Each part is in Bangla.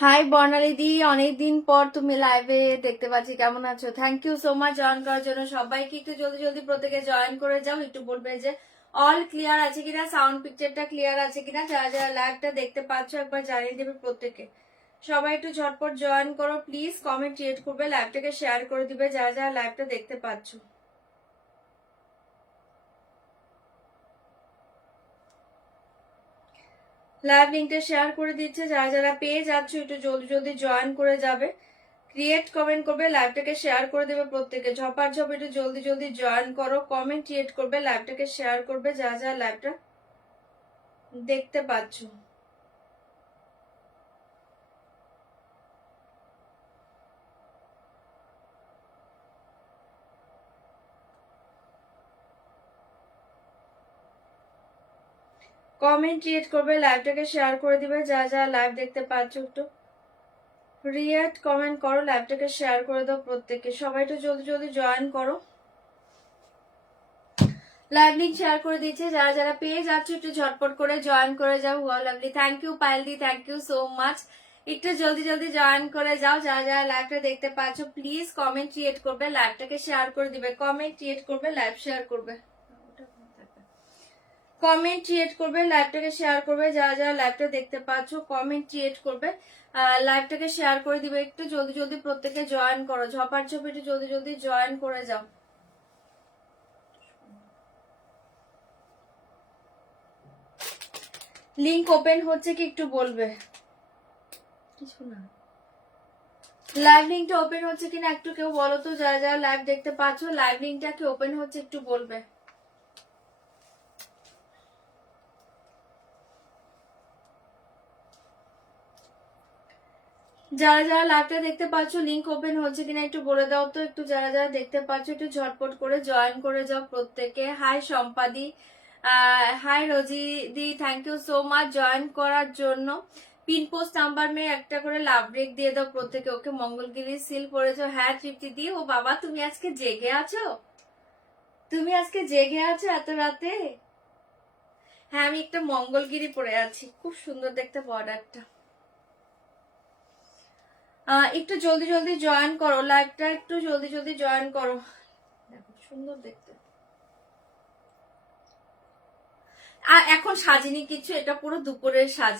হাই বর্ণালী দি, অনেকদিন পর তুমি লাইভে দেখতে পাচ্ছি, কেমন আছো? Thank you so much join করার জন্য। সবাইকে একটু জলদি জলদি প্রত্যেকে জয়েন করে যাও। একটু বলবে যে অল ক্লিয়ার আছে কিনা, সাউন্ড পিকচারটা ক্লিয়ার আছে কিনা। যারা যারা লাইভটা দেখতে পাচ্ছ একবার জানিয়ে দেবে প্রত্যেকে। সবাই একটু ঝটপট জয়েন করো প্লিজ, কমেন্ট ক্রিয়েট করবে, লাইভটাকে শেয়ার করে দিবে যারা যারা লাইভটা দেখতে পাচ্ছ। লাইভ লিঙ্কটা শেয়ার করে দিচ্ছে, যারা যারা পেয়ে যাচ্ছ একটু জলদি জলদি জয়েন করে যাবে, ক্রিয়েট কমেন্ট করবে, লাইভটাকে শেয়ার করে দেবে প্রত্যেকে। ঝপাঝপ একটু জলদি জলদি জয়েন করো, কমেন্ট ক্রিয়েট করবে, লাইভটাকে শেয়ার করবে যারা যারা লাইভটা দেখতে পাচ্ছ। কমেন্ট ক্রিয়েট করবে, লাইভটাকে শেয়ার করে দিবে যারা যারা লাইভ দেখতে পাচ্ছ। একটু ক্রিয়েট কমেন্ট করো, লাইভটাকে শেয়ার করে দাও প্রত্যেকে। সবাই একটু জলদি জলদি জয়েন করো। লাইভ লিঙ্ক শেয়ার করে দিচ্ছে, যারা যারা পেয়ে যাচ্ছ একটু ঝটপট করে জয়েন করে যাও। ওয়াও লাভলি, থ্যাংক ইউ পায়েলদি, থ্যাংক ইউ সো মাচ। একটু জলদি জলদি জয়েন করে যাও যারা যারা লাইভটা দেখতে পাচ্ছ। প্লিজ কমেন্ট ক্রিয়েট করবে, লাইভটাকে শেয়ার করে দিবে। কমেন্ট ক্রিয়েট করবে, লাইভ শেয়ার করবে, কমেন্ট ক্রিয়েট করবে, লাইভটাকে শেয়ার করবে যারা যারা লাইভটা দেখতে পাচ্ছ। কমেন্ট ক্রিয়েট করবে, লাইভটাকে শেয়ার করে দিবে। একটু জলদি জলদি প্রত্যেকে জয়েন করো, ঝপাঝপ একটু জলদি জলদি জয়েন করে যাও। লিংক ওপেন হচ্ছে কি একটু বলবে, কিছু না। লাইভ লিংকটা ওপেন হচ্ছে কিনা একটু কেউ বলো তো, যারা যারা লাইভ দেখতে পাচ্ছ লাইভ লিংকটা কি ওপেন হচ্ছে একটু বলবে। যারা যারা লাইভটা দেখতে পাচ্ছ লিংক ওপেন হচ্ছে কিনা একটু বলে দাও তো। একটু যারা যারা দেখতে পাচ্ছ একটু ঝটপট করে জয়েন করে যাও প্রত্যেকে। হাই সম্পাদি, hi Rosie di, thank you so much join করার জন্য। পিন পোস্ট নাম্বার মেয়ে একটা করে লাভ ব্রেক দিয়ে দাও প্রত্যেকে। ওকে মঙ্গলগিরি সিল পড়েছো? হ্যাঁ তৃপ্তি দি। ও বাবা, তুমি আজকে জেগে আছো? তুমি আজকে জেগে আছো এত রাতে? হ্যাঁ, আমি একটা মঙ্গলগিরি পরে আছি, খুব সুন্দর দেখতে বর্ডারটা। একটু জলদি জলদি জয়েন করো লাইভটা, একটু জলদি জলদি জয়েন করো। দেখো সুন্দর দেখতে। আর এখন সাজিনি কিছু, এটা পুরো দুপুরের সাজ,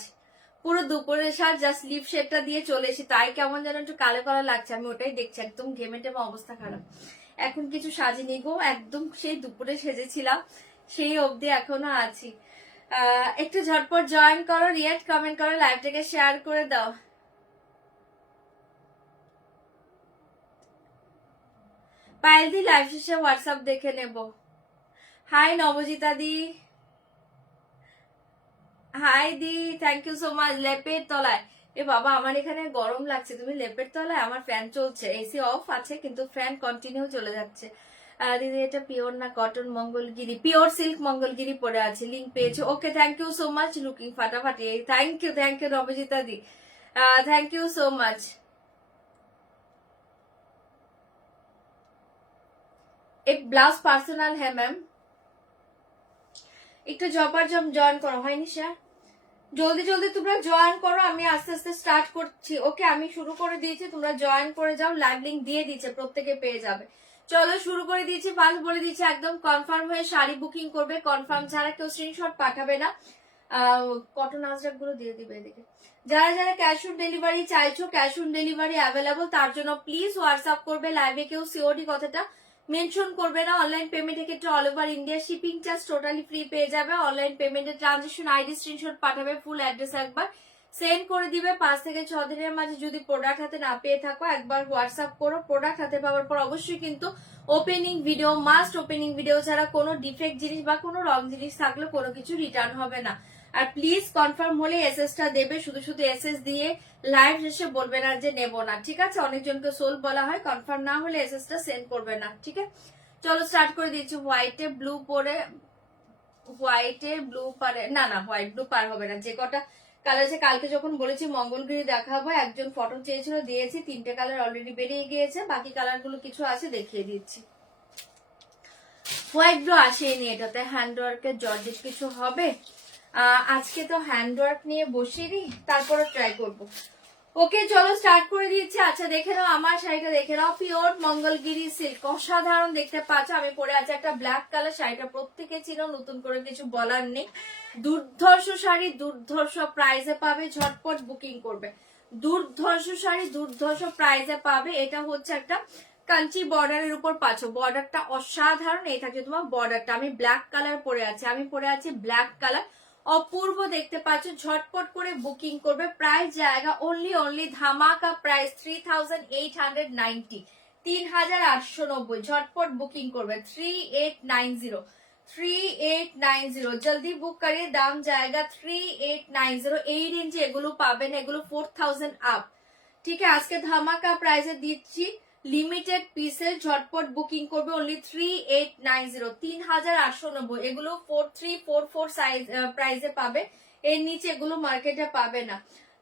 পুরো দুপুরের সাজ। জাস্ট লিপ শেডটা দিয়ে চলে এসেছি, তাই কেমন যেন একটু কালো কালো লাগছে। আমি ওটাই দেখছি, একদম ঘেমে টেমে অবস্থা খারাপ। এখন কিছু সাজিনি গো, একদম সেই দুপুরে সেজেছিলাম সেই অবধি এখনো আছি। একটু ঝটপট জয়েন করো, রিয়াক্ট কমেন্ট করো, লাইভটাকে শেয়ার করে দাও। পায়েল দি লাইভ শেষে হোয়াটসঅ্যাপ দেখে নেব। Hi Nabajita di, hi di, thank you so much. লেপের তলায়, এ বাবা আমার এখানে গরম লাগছে, তুমি লেপের তলায়? আমার ফ্যান চলছে, এসি অফ আছে কিন্তু ফ্যান কন্টিনিউ চলে যাচ্ছে। দিদি এটা পিওর না cotton Mangalagiri? Pure silk Mangalagiri পরে আছে, লিঙ্ক পেয়েছো? Okay, thank you so much. Looking ফাটাফাটি, thank you Nabajita di, thank you so much. एक ब्लाउज पर्सनल है मैम। একটু জপারজম জয়েন করো, হয়নি স্যার? জলদি জলদি তোমরা জয়েন করো, আমি আস্তে আস্তে স্টার্ট করছি। ওকে, আমি শুরু করে দিয়েছি, তোমরা জয়েন করে যাও। লাইভ লিংক দিয়ে দিচ্ছে, প্রত্যেকে পেয়ে যাবে। চলো শুরু করে দিয়েছি। ফার্স্ট বলে দিচ্ছি, একদম কনফার্ম হয়ে শাড়ি বুকিং করবে, কনফার্ম ছাড়া কেউ স্ক্রিনশট পাঠাবে না। কটন আজরাক গুলো দিয়ে দিবে এদিকে। যারা যারা ক্যাশ অন ডেলিভারি চাইছো, ক্যাশ অন ডেলিভারি অ্যাভেলেবল, তার জন্য প্লিজ হোয়াটসঅ্যাপ করবে। লাইভে কেউ সিওডি কথাটা মেনশন করবে না। অনলাইন পেমেন্টের ক্ষেত্রে all over India shipping charge totally free পেয়ে যাবে। অনলাইন পেমেন্টের ট্রানজেকশন আইডি স্ক্রিনশট পাঠাবে, ফুল অ্যাড্রেস একবার সেন্ড করে দিবে। 5 থেকে 6 দিনের মাঝে যদি প্রোডাক্ট হাতে না পেয়ে থাকো একবার হোয়াটসঅ্যাপ করো। প্রোডাক্ট হাতে পাওয়ার পর অবশ্যই কিন্তু opening video must. Opening video ছাড়া কোনো ডিফেক্ট জিনিস বা কোনো রং জিনিস থাকলে কোনো কিছু রিটার্ন হবে না। আর প্লিজ কনফার্ম হলে এসএসটা দেবে, শুধু শুধু এসএস দিয়ে লাইভ শেষে বলবে না যে নেবো না, ঠিক আছে? অনেকজনকে সোল বলা হয়, কনফার্ম না হলে এসএসটা সেন্ড করবে না, ঠিক আছে? চলো স্টার্ট করে দিচ্ছি। হোয়াইটে ব্লু পরে, হোয়াইটে ব্লু পারে না, না হোয়াইট ব্লু পার হবে না। যে কটা কালার আছে, কালকে যখন বলেছি মঙ্গলগিরি দেখাবো, একজন ফটো চেয়েছিল, দিয়েছি। 3টে কালার অলরেডি বেরিয়ে গিয়েছে, বাকি কালার গুলো কিছু আছে দেখিয়ে দিচ্ছি। হোয়াইট ব্লু আসেনি এটাতে, হ্যান্ডওয়ার্কের জর্জেট কিছু হবে। আজকে তো হ্যান্ডওয়ার্ক নিয়ে বসিয়ে দিই, তারপরে ট্রাই করবো। ওকে চলো স্টার্ট করে দিয়েছি। আচ্ছা দেখে নাও আমার শাড়িটা, দেখে নাও পিওর মঙ্গলগিরি সিল্ক, অসাধারণ দেখতে পাচ্ছ। আমি পরে আছি একটা ব্ল্যাক কালার শাড়িটা, প্রত্যেকে ছিল, নতুন করে কিছু বলার নেই। দুর্ধর্ষ শাড়ি, দুর্ধর্ষ প্রাইসে পাবে, ঝটপট বুকিং করবে। দুর্ধর্ষ শাড়ি দুর্ধর্ষ প্রাইসে পাবে। এটা হচ্ছে একটা কাঞ্চি বর্ডারের উপর পাচ্ছ, বর্ডারটা অসাধারণ। এই থাকছে তোমার বর্ডারটা। আমি ব্ল্যাক কালার পরে আছি, আমি পরে আছি ব্ল্যাক কালার, অপূর্ব দেখতে পাচ্ছ। ঝটপট করে বুকিং করবে। প্রাইস জায়গা অনলি ধামাকা প্রাইস 3890, 3890। ঝটপট বুকিং করবে 3890, 3890। জলদি বুক করিয়ে, দাম জায়গা 3890। এই রেঞ্জে এগুলো পাবেন, এগুলো 4000 আপ। ঠিক আছে, আজকে ধামাকা প্রাইসে দিচ্ছি, লিমিটেড পিসের। ঝটপট বুকিং করবে অনলি 3890, 3890। এগুলো 4344 সাইজ প্রাইসে পাবে, এর নিচে এগুলো মার্কেটে পাবে না।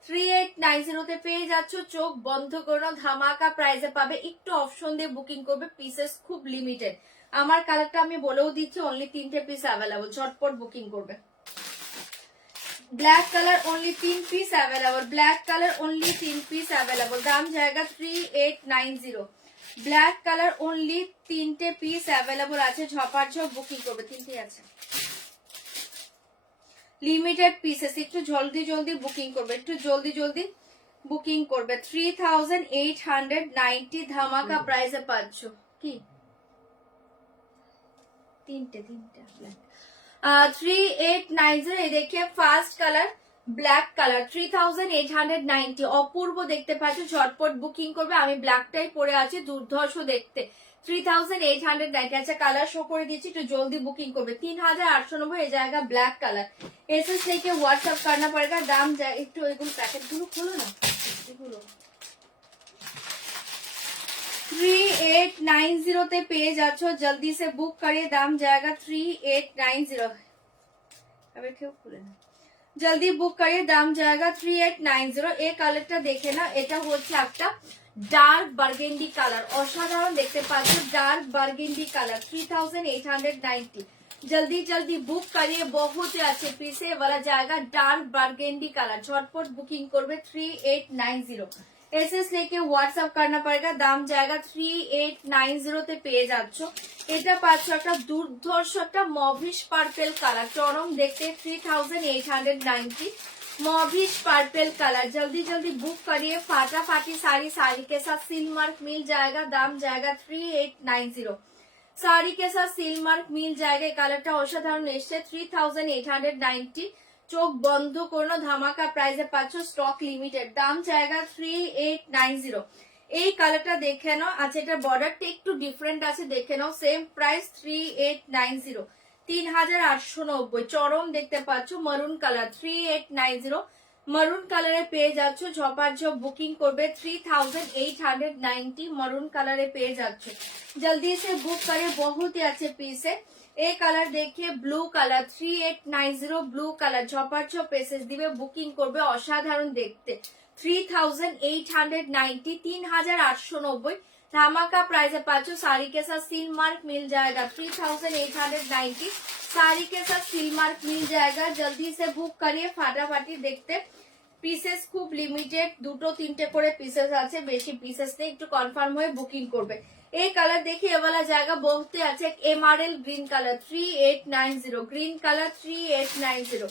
3890 তে পেয়ে যাচ্ছ, চোখ বন্ধ করো, ধামাকা প্রাইসে পাবে। একটু অপশন দিয়ে বুকিং করবে, পিসেস খুব লিমিটেড। আমার কালারটা আমি বলেও দিচ্ছি, অনলি 3টে পিস অ্যাভেলেবল, ঝটপট বুকিং করবে। Black colour only 3 piece available, black colour only 3 piece available, দাম জায়গা 3890। ব্ল্যাক কালার অনলি 3টে পিস অ্যাভেলেবল আছে, ঝপাঝপ বুকিং করবে, 3টে আছে, লিমিটেড পিসেস। একটু জলদি জলদি বুকিং করবে, একটু জলদি জলদি বুকিং করবে। 3890 ধামাকা প্রাইসে পাচ্ছ। কি 3টে 3890। এই দেখে ফার্স্ট কালার ব্ল্যাক কালার, 3890, অপূর্ব দেখতে পাচ্ছ। ঝটপট বুকিং করবে। আমি ব্ল্যাকটাই পরে আছি, দুর্ধর্ষ দেখতে। 3890। আচ্ছা কালার শো করে দিচ্ছি, একটু জলদি বুকিং করবে। 3890 এই জায়গা ব্ল্যাক কালার। এসএস लेके व्हाट्सएप करना पड़ेगा, দাম যায় একটু। এগুলো প্যাকেট গুলো খোলো না, এগুলো 3890 তে পেয়ে যাচ্ছ, জলদি সে বুক করিয়ে, দাম জায়গা 3890। আবার কেউ খুলে না, জলদি বুক করিয়ে, দাম জায়গা 3890। এই কালারটা দেখে না, এটা হচ্ছে একটা ডার্ক বার্গেন্ডি কালার, অসাধারণ দেখতে পাচ্ছ, ডার্ক বার্গেন্ডি কালার, 3890। जल्दी जल्दी बुक करिए, बहुत ही अच्छे पीसे वाला जाएगा डार्क बार्गेंडी कलर। झटपट बुकिंग करबे 3890। एसएस लेके व्हाट्सएप करना पड़ेगा, दाम जाएगा 3890 তে পেয়ে যাচ্ছ। এটা পাচ্ছ একটা দুর্ধর্ষ একটা মভিশ পার্পল কালার, চরম দেখতে, 3890। मॉविश पर्पल कलर। जल्दी जल्दी बुक करिए, फाटाफाटी साड़ी, साड़ी के साथ सील मार्क मिल जाएगा, दाम जाएगा 3890। साड़ी के साथ सील मार्क मिल जाएगा। कलरটা অসাধারণ এসছে, 3890। চোখ বন্ধ করো, ধামাকা প্রাইসে পাচ্ছ, স্টক লিমিটেড, দাম জায়গা 3890। এই কালারটা দেখে নাও। আচ্ছা এটা বর্ডারটা একটু ডিফারেন্ট আছে, দেখে নাও। Same price 3890, 3890। চরম দেখতে পাচ্ছ, মারুন কালার, 3890। মারুন কালারে পেয়ে যাচ্ছ, ঝপাঝপ বুকিং করবে। 3890 মারুন কালারে পেয়ে যাচ্ছ, जल्दी से बुक करे, बहुत ही अच्छे पीस है। এই কালার দেখিয়ে ব্লু কালার, 3890 ব্লু কালার, ঝপাঝপ পেসেস দিবে, বুকিং করবে, অসাধারণ দেখতে। 3890, 3890 ধামাকা প্রাইসে পাচ্ছ। साड़ी के साथ सील मार्क मिल जाएगा, 3890 साड़ी के साथ सील मार्क मिल जाएगा। जल्दी से बुक करिए, फाटाफाटी देखते। পিসেস খুব লিমিটেড, দুটো তিনটে করে পিসেস আছে, বেশি পিসেস নেই, একটু কনফার্ম হয়ে বুকিং করবে। এই কালার দেখি এওয়ালা জায়গা বহুতে আছে, MRL green colour, 3890 green colour, 3890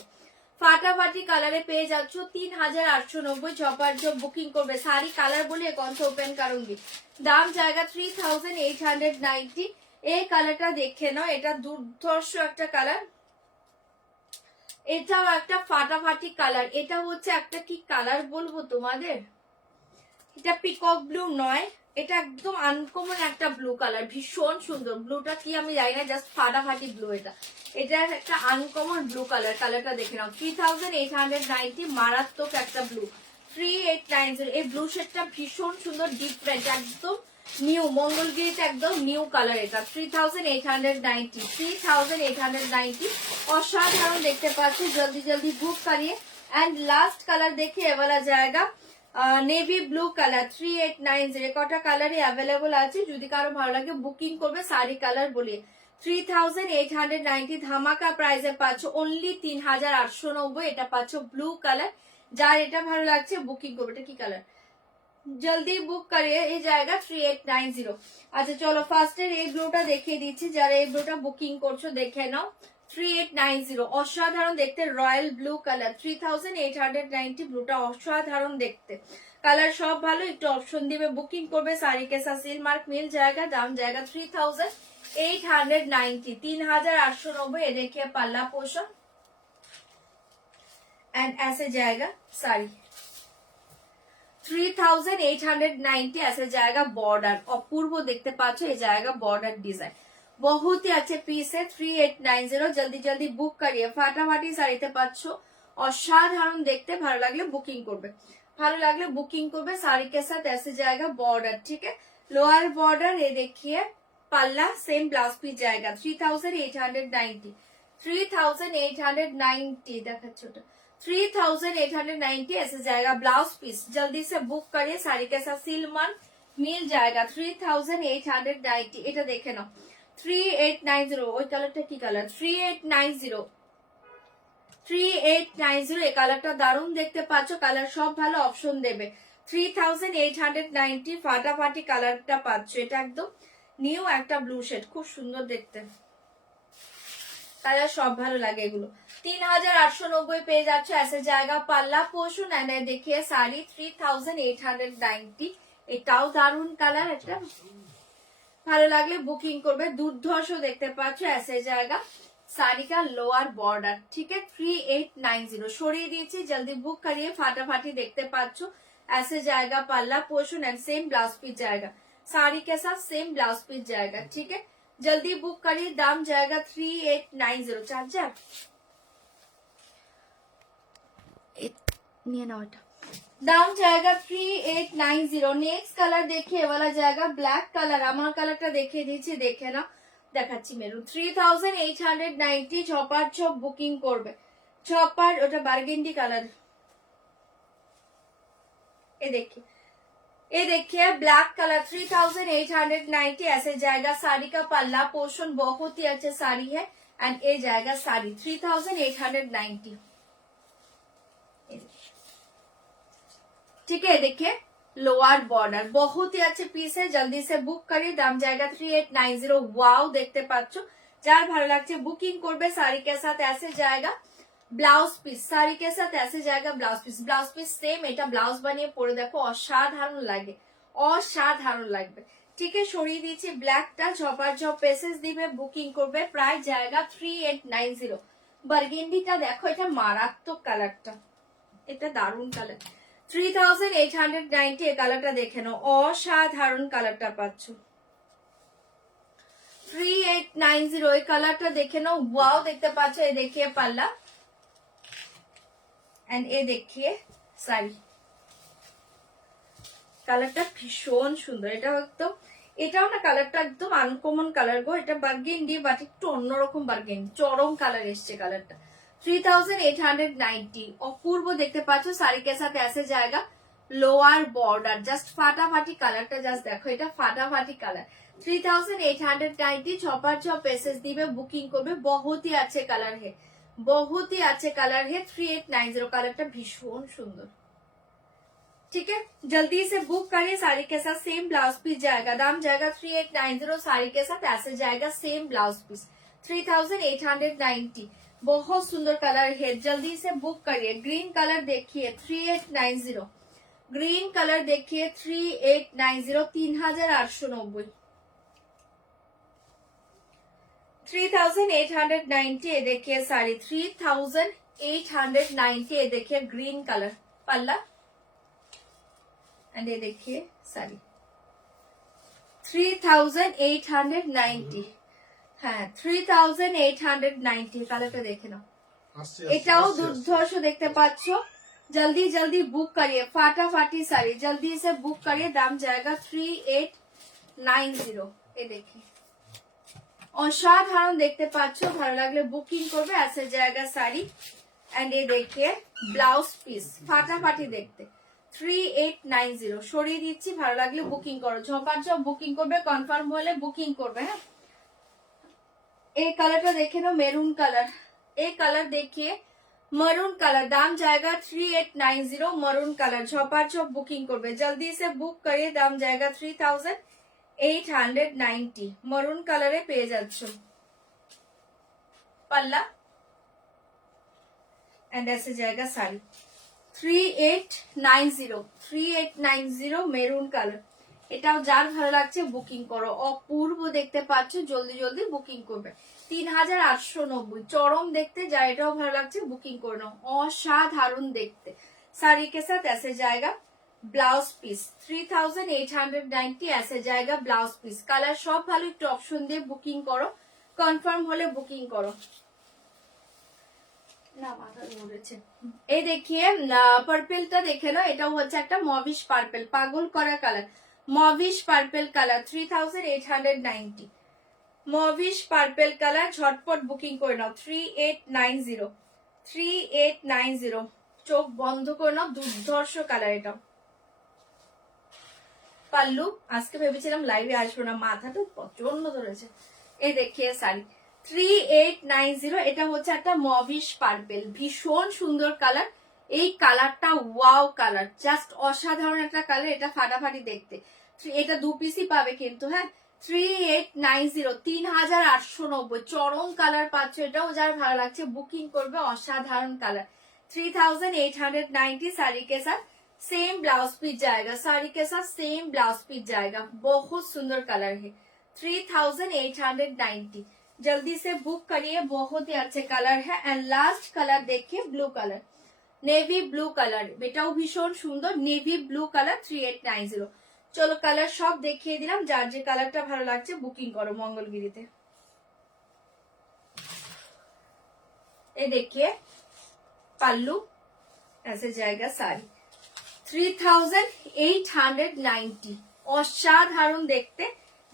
ফাটাফাটি কালারে পেয়ে যাচ্ছ, 3890। ঝপাঝপ বুকিং করবে। সারি কালার বলে कौन सा ওপেন करूंगी, দাম জায়গা 3890। এই কালারটা দেখে নাও, এটা দুর্ধর্ষ একটা কালার, এটাও একটা ফাটাফাটি কালার। এটা হচ্ছে একটা কি কালার বলবো তোমাদের, এটা পিকক ব্লু নয়, এটা একদম আনকমন একটা ব্লু কালার, ভীষণ সুন্দর। ব্লুটা কি আমি জানি না, জাস্ট ফাটাফাটি ব্লু। এটা একটা আনকমন ব্লু কালার, কালারটা দেখে নাও। 3890 মারাত্মক একটা ব্লু, 3890। এই ব্লু শেডটা ভীষণ সুন্দর, ডিফারেন্ট, একদম নিউ, মঙ্গলগিরিতে একদম নিউ কালার। এটা 3890, 3890 অসাধারণ দেখতে পাচ্ছি। জলদি জলদি বুক করিয়ে। এন্ড লাস্ট কালার দেখে এওয়ালা জায়গা নেভি ব্লু কালার, 3890। কটা কালারই অ্যাভেলেবল আছে, যদি কারো ভালো লাগে বুকিং করবে। সারি কালার বলিয়ে 3890 ধামাকা প্রাইসে পাচ্ছ, অনলি 3890। এটা পাচ্ছ ব্লু কালার, যার এটা ভালো লাগছে বুকিং করবে। এটা কি কালার, जल्दी बुक करिए, ये जाएगा 3890। আচ্ছা চলো ফার্স্টের এই ব্লুটা দেখিয়ে দিচ্ছি, যারা এই ব্লুটা বুকিং করছো দেখে নাও। 3890 অসাধারণ দেখতে, রয়্যাল ব্লু কালার, 3890 ব্লুটা অসাধারণ দেখতে, কালার সব ভালো। একটু অপশন দিবে, বুকিং করবে, শাড়ি के साथ सील मार्क मिल जाएगा, दाम जाएगा 3890, 3890। ये देखिए पल्ला पोर्शन एंड ऐसे जाएगा साड़ी 3890, ऐसे जाएगा बॉर्डर, अपूर्व देखते पाচ্ছ, ये जाएगा बॉर्डर डिजाइन, बहुत ही अच्छे पीस है। 3890 जल्दी जल्दी बुक करिए, फाटाफाटी শাড়িতে পাচ্ছ, অসাধারণ দেখতে, ভালো লাগলে বুকিং করবে, ভালো লাগলে বুকিং করবে। শাড়ি के साथ ऐसे जाएगा बॉर्डर, ठीक है, लोअर बॉर्डर। ये देखिए पल्ला, सेम ब्लाउज पीस जाएगा 3890, 3890 দেখাচ্ছি ওটা, 3890 ऐसे जाएगा ब्लाउज पीस। जल्दी से बुक करिए, साड़ी के साथ सील मार्क मिल जाएगा 3890। এটা দেখে নাও 3890, ওই কালারটা কি কালার, 3890 এই কালারটা দারুণ দেখতে পাচ্ছ, কালার সব ভালো, অপশন দেবে। 3890 ফাটাফাটি কালারটা পাচ্ছ, এটা একদম নিউ একটা ব্লু শেড, খুব সুন্দর দেখতে, কালার সব ভালো লাগে এগুলো। 3890 পেয়ে যাচ্ছে, ऐसे जाएगा পাল্লা পোর্শন এন্ড देखिए শাড়ি 3890, এটাও দারুণ কালার, এটা ভালো লাগলে বুকিং করবে, দুর্ধর্ষ দেখতে পাচ্ছ। ऐसे जाएगा साड़ी का लोअर बॉर्डर, ठीक है, 3890 সরিয়ে দিয়েছি, জলদি বুক करिए, ফাটাফাটি দেখতে পাচ্ছ। ऐसे जाएगा पल्ला portion and same blouse piece जाएगा, साड़ी के साथ सेम ब्लाउज पीस जाएगा, ठीक है, जल्दी बुक करिए, दाम जाएगा 3890। चार्जर নিয়ে নাও, এটা দাম जाएगा 3890। নেক্সট কালার দেখি, এ वाला जाएगा ব্ল্যাক কালার, আমার কালারটা দেখিয়ে দিচ্ছি, দেখে নাও, দেখাচ্ছি মেরুন। 3890 ছপার ছপ বুকিং করবে, ছপার, ওটা বার্গেন্ডি কালার। ये देखिए ब्लैक कलर 3890, ऐसे जाएगा साड़ी का पल्ला पोर्शन, बहुत ही अच्छे साड़ी है एंड ये जाएगा साड़ी 3890, ठीक है। देखिए लोअर बॉर्डर, बहुत ही अच्छे पीस है, जल्दी से बुक करिए, दाम जाएगा 3890। वाओ देखते पाচ্ছো, যার ভালো লাগছে বুকিং করবে। শাড়ি के साथ ऐसे जाएगा ব্লাউজ পিস, শাড়ি के साथ ऐसे जाएगा blouse piece, blouse piece same, এটা ব্লাউজ বানিয়ে পরে দেখো, অসাধারণ লাগে, অসাধারণ লাগবে, ঠিক আছে। সরিয়ে দিয়েছি ব্ল্যাকটা, ছপার ছপ পেসেস দিবে, বুকিং করবে, প্রাইস जाएगा 3890। বার্গেন্ডিটা দেখো, এটা মারাত্মক কালারটা, এটা দারুণ কালার, 3890 এই কালারটা দেখে নাও, অসাধারণ কালারটা পাচ্ছ, 3890 এই কালারটা দেখে নাও, ওয়াও দেখতে পাচ্ছ। এই দেখিয়ে পাল্লা এন্ড এ দেখিয়ে শাড়ি, কালারটা ভীষণ সুন্দর, এটা একদম, এটাও না কালারটা একদম আনকমন কালার গো, এটা বার্গেন্ডি বাট একটু অন্যরকম বার্গেন্ডি, চরম কালার এসছে কালারটা। 3890 অপূর্ব দেখতে পাচ্ছ, শাড়ি के साथ ऐसे जाएगा लोअर बॉर्डर, जस्ट फाटाफाटी কালারটা জাস্ট দেখো, এটা ফাটাফাটি কালার। 3890 ছপার ছপ পেসেস দিবে, বুকিং করবে, बहुत ही अच्छे कलर है, बहुत ही अच्छे कलर है। 3890 কালারটা ভীষণ সুন্দর, ठीक है, जल्दी से बुक करिए। साड़ी के साथ सेम ब्लाउज पीस जाएगा, दाम जाएगा 3890, साड़ी के साथ ऐसे जाएगा सेम ब्लाउज पीस 3890, बहुत सुंदर कलर है, जल्दी से बुक करिए। ग्रीन कलर देखिए 3890, ग्रीन कलर देखिए 3890, 3890, 3890 ये देखिए साड़ी 3890, ये देखिए ग्रीन कलर पल्ला एंड ये देखिए साड़ी 3890, হ্যাঁ 3890 কালারটা দেখে নাও, এটাও দুর্ধর্ষ দেখতে পাচ্ছ। जल्दी जल्दी बुक करिए, फाटाफाटी साड़ी, जल्दी से बुक करिए, दाम जाएगा 3890। ये देखिए অসাধারণ দেখতে পাচ্ছ, ভালো লাগলে বুকিং করবে। ऐसे जाएगा साड़ी एंड ये देखिए ब्लाउज पीस, ফাটাফাটি দেখতে, 3890 সরিয়ে দিচ্ছি, ভালো লাগলে বুকিং করো, ঝপার ঝপ বুকিং করবে, কনফার্ম হলে বুকিং করবে। হ্যাঁ এই কালারটা দেখে নাও, মেরুন কালার, এই কালার দেখিয়ে मरून कलर, दाम जाएगा 3890 मरून कलर, झपाझप बुकिंग करबे, जल्दी से बुक करिए, दाम जाएगा 3890 मरून कलरे পেয়ে যাচ্ছ। पल्ला एंड ऐसे जाएगा साड़ी 3890 মেরুন কালার, এটাও যার ভালো লাগছে বুকিং করো, অপূর্ব দেখতে পাচ্ছ, জলদি জলদি বুকিং করবে। 3890 চরম দেখতে, যার এটাও ভালো লাগছে বুকিং করে নাও, অসাধারণ দেখতে। साड़ी के साथ ऐसे जाएगा ब्लाउज पीस 3890 ऐसे जाएगा ब्लाउज पीस। কালার সব ভালো, একটু অপশন দিয়ে বুকিং করো, কনফার্ম হলে বুকিং করো। না মাথা ধরেছে। এই দেখিয়ে পার্পেলটা দেখে নাও, এটাও হচ্ছে একটা মভিশ পার্পেল, পাগল করা colour, mauvish purple colour 3890 mauvish purple colour, ঝটপট বুকিং করে নাও 3890 চোখ বন্ধ করে নাও, দুর্ধর্ষ কালার এটা। পাল্লু আজকে ভেবেছিলাম লাইভে আসবো না, মাথাটা প্রচন্ড ধরেছে। এই দেখিয়ে শাড়ি 3890, এটা হচ্ছে একটা মভিশ পার্পেল, ভীষণ সুন্দর কালার। এই কালারটা ওয়াও কালার, জাস্ট অসাধারণ একটা কালার, এটা ফাটাফাটি দেখতে। এটা দু পিসই পাবে কিন্তু, হ্যাঁ 3890 3890 চরম কালার পাচ্ছ, এটাও যার ভালো লাগছে বুকিং করবে, অসাধারণ কালার। 3890 साड़ी के साथ सेम ब्लाउज पीस जाएगा, साड़ी के साथ सेम ब्लाउज पीस जाएगा, बहुत सुंदर कलर है 3890 जल्दी से बुक करिए, बहुत ही अच्छे कलर है। एंड लास्ट कलर देखिए blue colour, navy blue colour, बेटाও ভীষণ সুন্দর, নেভি ব্লু কালার 3890। চলো কালার সব দেখিয়ে দিলাম, যার যে কালারটা ভালো লাগছে বুকিং করো মঙ্গলগিরিতে। এই देखिए पल्लू ऐसे जाएगा साड़ी 3890 অসাধারণ দেখতে,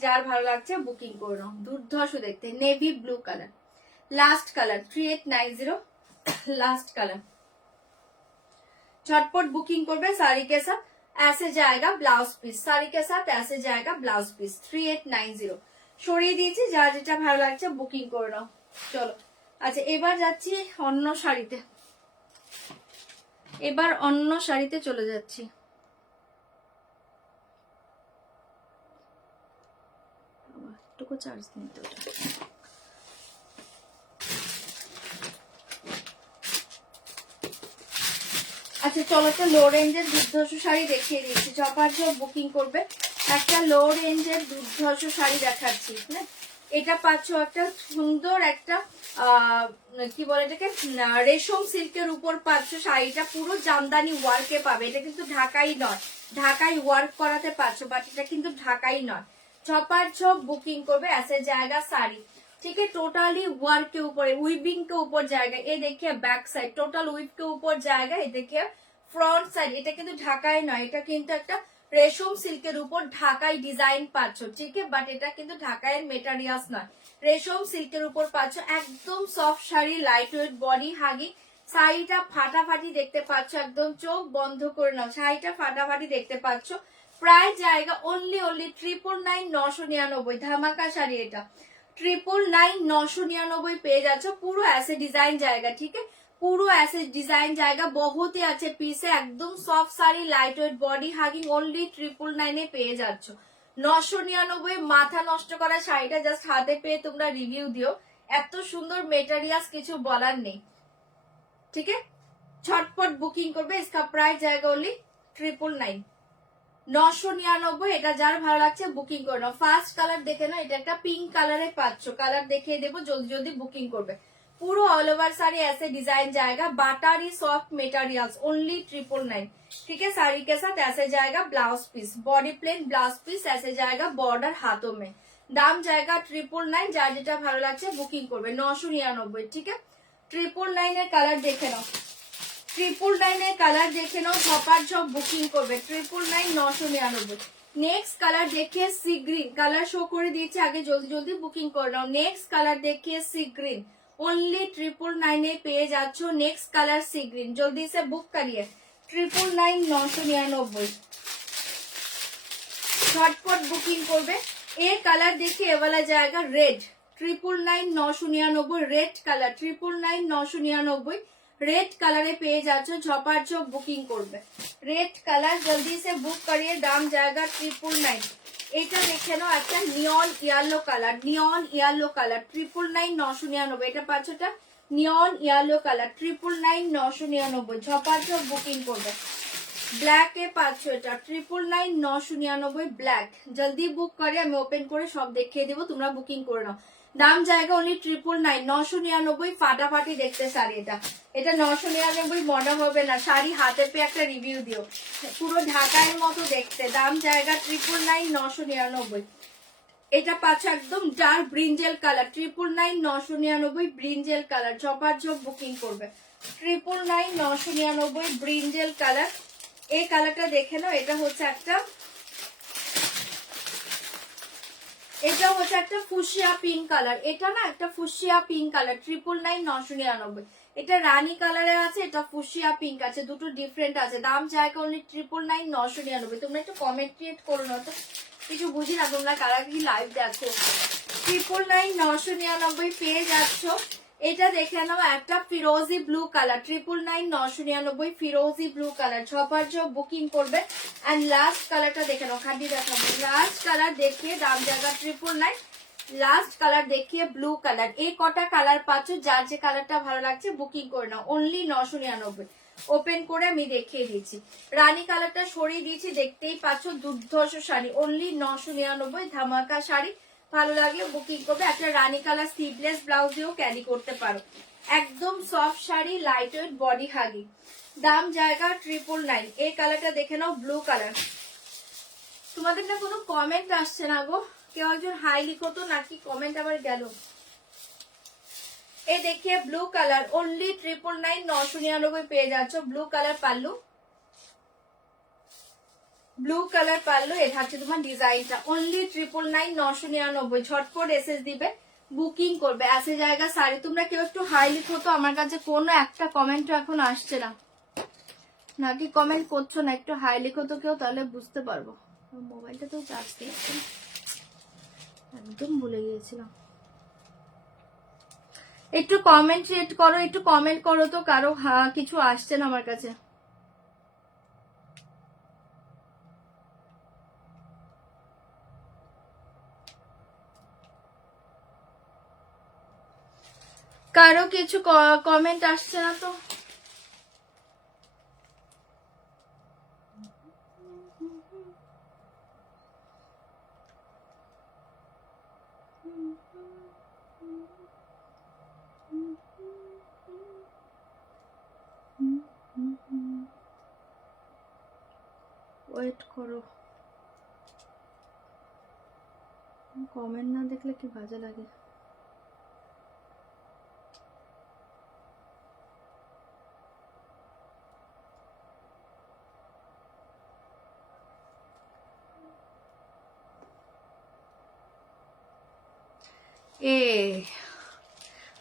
যার ভালো লাগছে বুকিং করে নাও, দুর্ধর্ষ দেখতে, navy blue colour, last colour 3890 last colour, झटपट बुकिंग करबे। साड़ी के साथ ऐसे जाएगा ब्लाउज पीस, साड़ी के साथ ऐसे जाएगा ब्लाउज पीस 3890 সরিয়ে দিয়েছি, যার যেটা ভালো লাগছে বুকিং করে নাও। চলো আচ্ছা এবার যাচ্ছি অন্য শাড়িতে, এবার অন্য শাড়িতে চলে যাচ্ছি। টুকু চার্জ নিতে হবে। আচ্ছা চলো একটা লো রেঞ্জের দুর্ধর্ষ শাড়ি দেখিয়ে দিচ্ছি, ঝপাঝপ বুকিং করবে। একটা লো রেঞ্জের দুর্ধর্ষ শাড়ি দেখাচ্ছি, হ্যাঁ এটা পাচ্ছ একটা সুন্দর একটা কি বলে এটাকে, রেশম সিল্কের উপর পাচ্ছ, শাড়িটা পুরো জামদানি ওয়ার্কে পাবে, এটা কিন্তু ঢাকাই নয়, ঢাকাই ওয়ার্ক করাতে পাচ্ছ, বাট এটা কিন্তু ঢাকাই নয়। ঝপাঝপ बुकिंग করবে, ऐसे जाएगा साड़ी, ठीक है टोटली वर्क के ऊपर, वीविंग के ऊपर जाएगा। ये देखिए बैक साइड टोटल वीव के ऊपर जाएगा, ये देखिए फ्रंट साइड, এটা কিন্তু ঢাকাই নয়, এটা কিন্তু একটা রেশম সিল্কের উপর ঢাকাই ডিজাইন পাচ্ছ, ঠিক আছে, বাট এটা কিন্তু ঢাকাইয়ের মেটেরিয়ালস নয়, রেশম সিল্কের উপর পাচ্ছ, একদম soft sari, light weight body huggy, শাড়িটা ফাটাফাটি দেখতে পাচ্ছ, একদম চোখ বন্ধ করে নাও, শাড়িটা ফাটাফাটি দেখতে পাচ্ছ। प्राइस जाएगा ओनली 999 ধামাকা শাড়ি, এটা 999 পেয়ে যাচ্ছ, পুরো ऐसे डिजाइन जाएगा, ठीक है পুরো ऐसे डिजाइन जाएगा, बहुत ही अच्छे पीस है, एकदम soft sari, light weight body hugging, only 999 পেয়ে যাচ্ছ। 999 মাথা নষ্ট করা শাড়িটা জাস্ট হাতে পেয়ে তোমরা রিভিউ দিও, এত সুন্দর মেটেরিয়ালস কিছু বলার নেই, ঠিক है झटपट बुकिंग করবে। इसका प्राइस जाएगा ओनली 999 999, এটা যার ভালো লাগছে বুকিং করে নাও। ফার্স্ট কালার দেখে নাও, এটা একটা পিঙ্ক কালারে পাচ্ছ, কালার দেখিয়ে দেবো, জলদি জলদি বুকিং করবে। পুরো অল ওভার साड़ी ऐसे डिजाइन जाएगा, बाटारी सॉफ्ट मटेरियल्स, ओनली 999, ठीक है साड़ी के साथ ऐसे जाएगा blouse piece, body plain blouse piece, ऐसे जाएगा बॉर्डर हाथों में, दाम जाएगा 999, যার যেটা ভালো লাগছে বুকিং করবে। 999, ঠিক है 999 এর কালার দেখে নাও, 999 এর কালার দেখে নাও, ঝপাঝপ বুকিং করবে 999 999। নেক্সট কালার দেখিয়ে সি গ্রিন কালার শো করে দিয়েছে, আগে জলদি জলদি বুকিং করে নাও। নেক্সট কালার দেখিয়ে সি গ্রিন, ओनली 999 পেয়ে যাচ্ছ। नेक्स्ट कलर सी ग्रीन, जल्दी से बुक करिए 999 999 झटपट बुकिंग করবে। এই কালার দেখে এ वाला जाएगा red 999 999 red colour 999 999 red colour पेয়ে যাচ্ছ, ঝপাঝপ বুকিং করবে। रेड कलर जल्दी से बुक करिए, दाम जाएगा 999। এটা দেখে নাও একটা নিয়ন ইয়েলো কালার, নিয়ন ইয়েলো কালার 999 999। এটা পাঁচটা নিয়ন ইয়েলো কালার 999 999, ঝপাঝপ বুকিং করবে। ব্ল্যাক এ পাচ্ছ এটা 999 999 ব্ল্যাক। জলদি বুক করে আমি ওপেন করে সব দেখিয়ে দেবো, তোমরা বুকিং করে নাও। দাম জায়গা অনলি 999 999। ফাটাফাটি দেখতে শাড়ি এটা, এটা 999 মনে হবে না। শাড়ি হাতে পেয়ে একটা রিভিউ দিও, পুরো ঢাকায়ের মতো দেখতে। দাম জায়গা 999 999। এটা পাচ্ছ একদম dark brinjal colour 999 999 brinjal colour, ঝপাঝপ বুকিং করবে। 999 999 ব্রিঞ্জেল কালার। এই কালারটা দেখে নাও, এটা হচ্ছে একটা ফুসিয়া পিঙ্ক কালার। এটা না একটা ফুসিয়া পিঙ্ক কালার 999 999। এটা রানী কালারে আছে, এটা ফুসিয়া পিঙ্ক আছে, দুটো ডিফারেন্ট আছে। দাম জায়গা অনলি 999 999। তোমরা একটু কমেন্ট ক্রিয়েট করো না তো, কিছু বুঝি না তোমরা কারা কি লাইভ দেখো। 999 999 পেয়ে যাচ্ছ। এটা দেখে নাও একটা ফিরোজি ব্লু কালার 999 999 ফিরোজি ব্লু কালার, ঝপাঝপ বুকিং করবে। এন্ড লাস্ট কালারটা দেখে নাও, খাঁটি দেখাবো। লাস্ট কালার দেখিয়ে দাম জায়গা 999। লাস্ট কালার দেখিয়ে ব্লু কালার। এই কটা কালার পাচ্ছ, যার যে কালারটা ভালো লাগছে বুকিং করে নাও, অনলি 999। ওপেন করে আমি দেখিয়ে দিয়েছি, রানী কালারটা সরিয়ে দিয়েছি, দেখতেই পাচ্ছ দুর্ধর্ষ শাড়ি, অনলি 999। ধামাকা শাড়ি, ভালো লাগলে বুকিং করবে। একটা রানী কালার স্লিভলেস ব্লাউজ দিয়েও ক্যারি করতে পারো, একদম soft sari, light weight, body huggy. দাম জায়গা 999। এই কালারটা দেখে নাও, ব্লু কালার। তোমাদের না কোনো কমেন্ট আসছে না গো, কেউ একজন হাই লিখো তো, নাকি কমেন্ট আবার গেল। এই দেখিয়ে ব্লু কালার অনলি 999 999 পেয়ে যাচ্ছ। Blue colour pallu, blue colour pallu. এ থাকছে তোমার ডিজাইনটা, অনলি 999 999। ঝটপট এসএস দিবে, বুকিং করবে। আসে জায়গা শাড়ি। তোমরা কেউ একটু হাই লিখো তো, আমার কাছে কোনো একটা কমেন্টও এখন আসছে না, নাকি কমেন্ট করছো না? একটু হাই লিখো তো কেউ, তাহলে বুঝতে পারবো। মোবাইলটা তো চার্জ দিয়েছি, একদম ভুলে গিয়েছিলাম। একটু কমেন্ট রেট করো, একটু কমেন্ট করো তো, কারো কিছু আসছে না আমার কাছে। কারো কিছু কমেন্ট আসছে না তো। ওয়েট করো, কমেন্ট না দেখলে কি বাজে লাগে।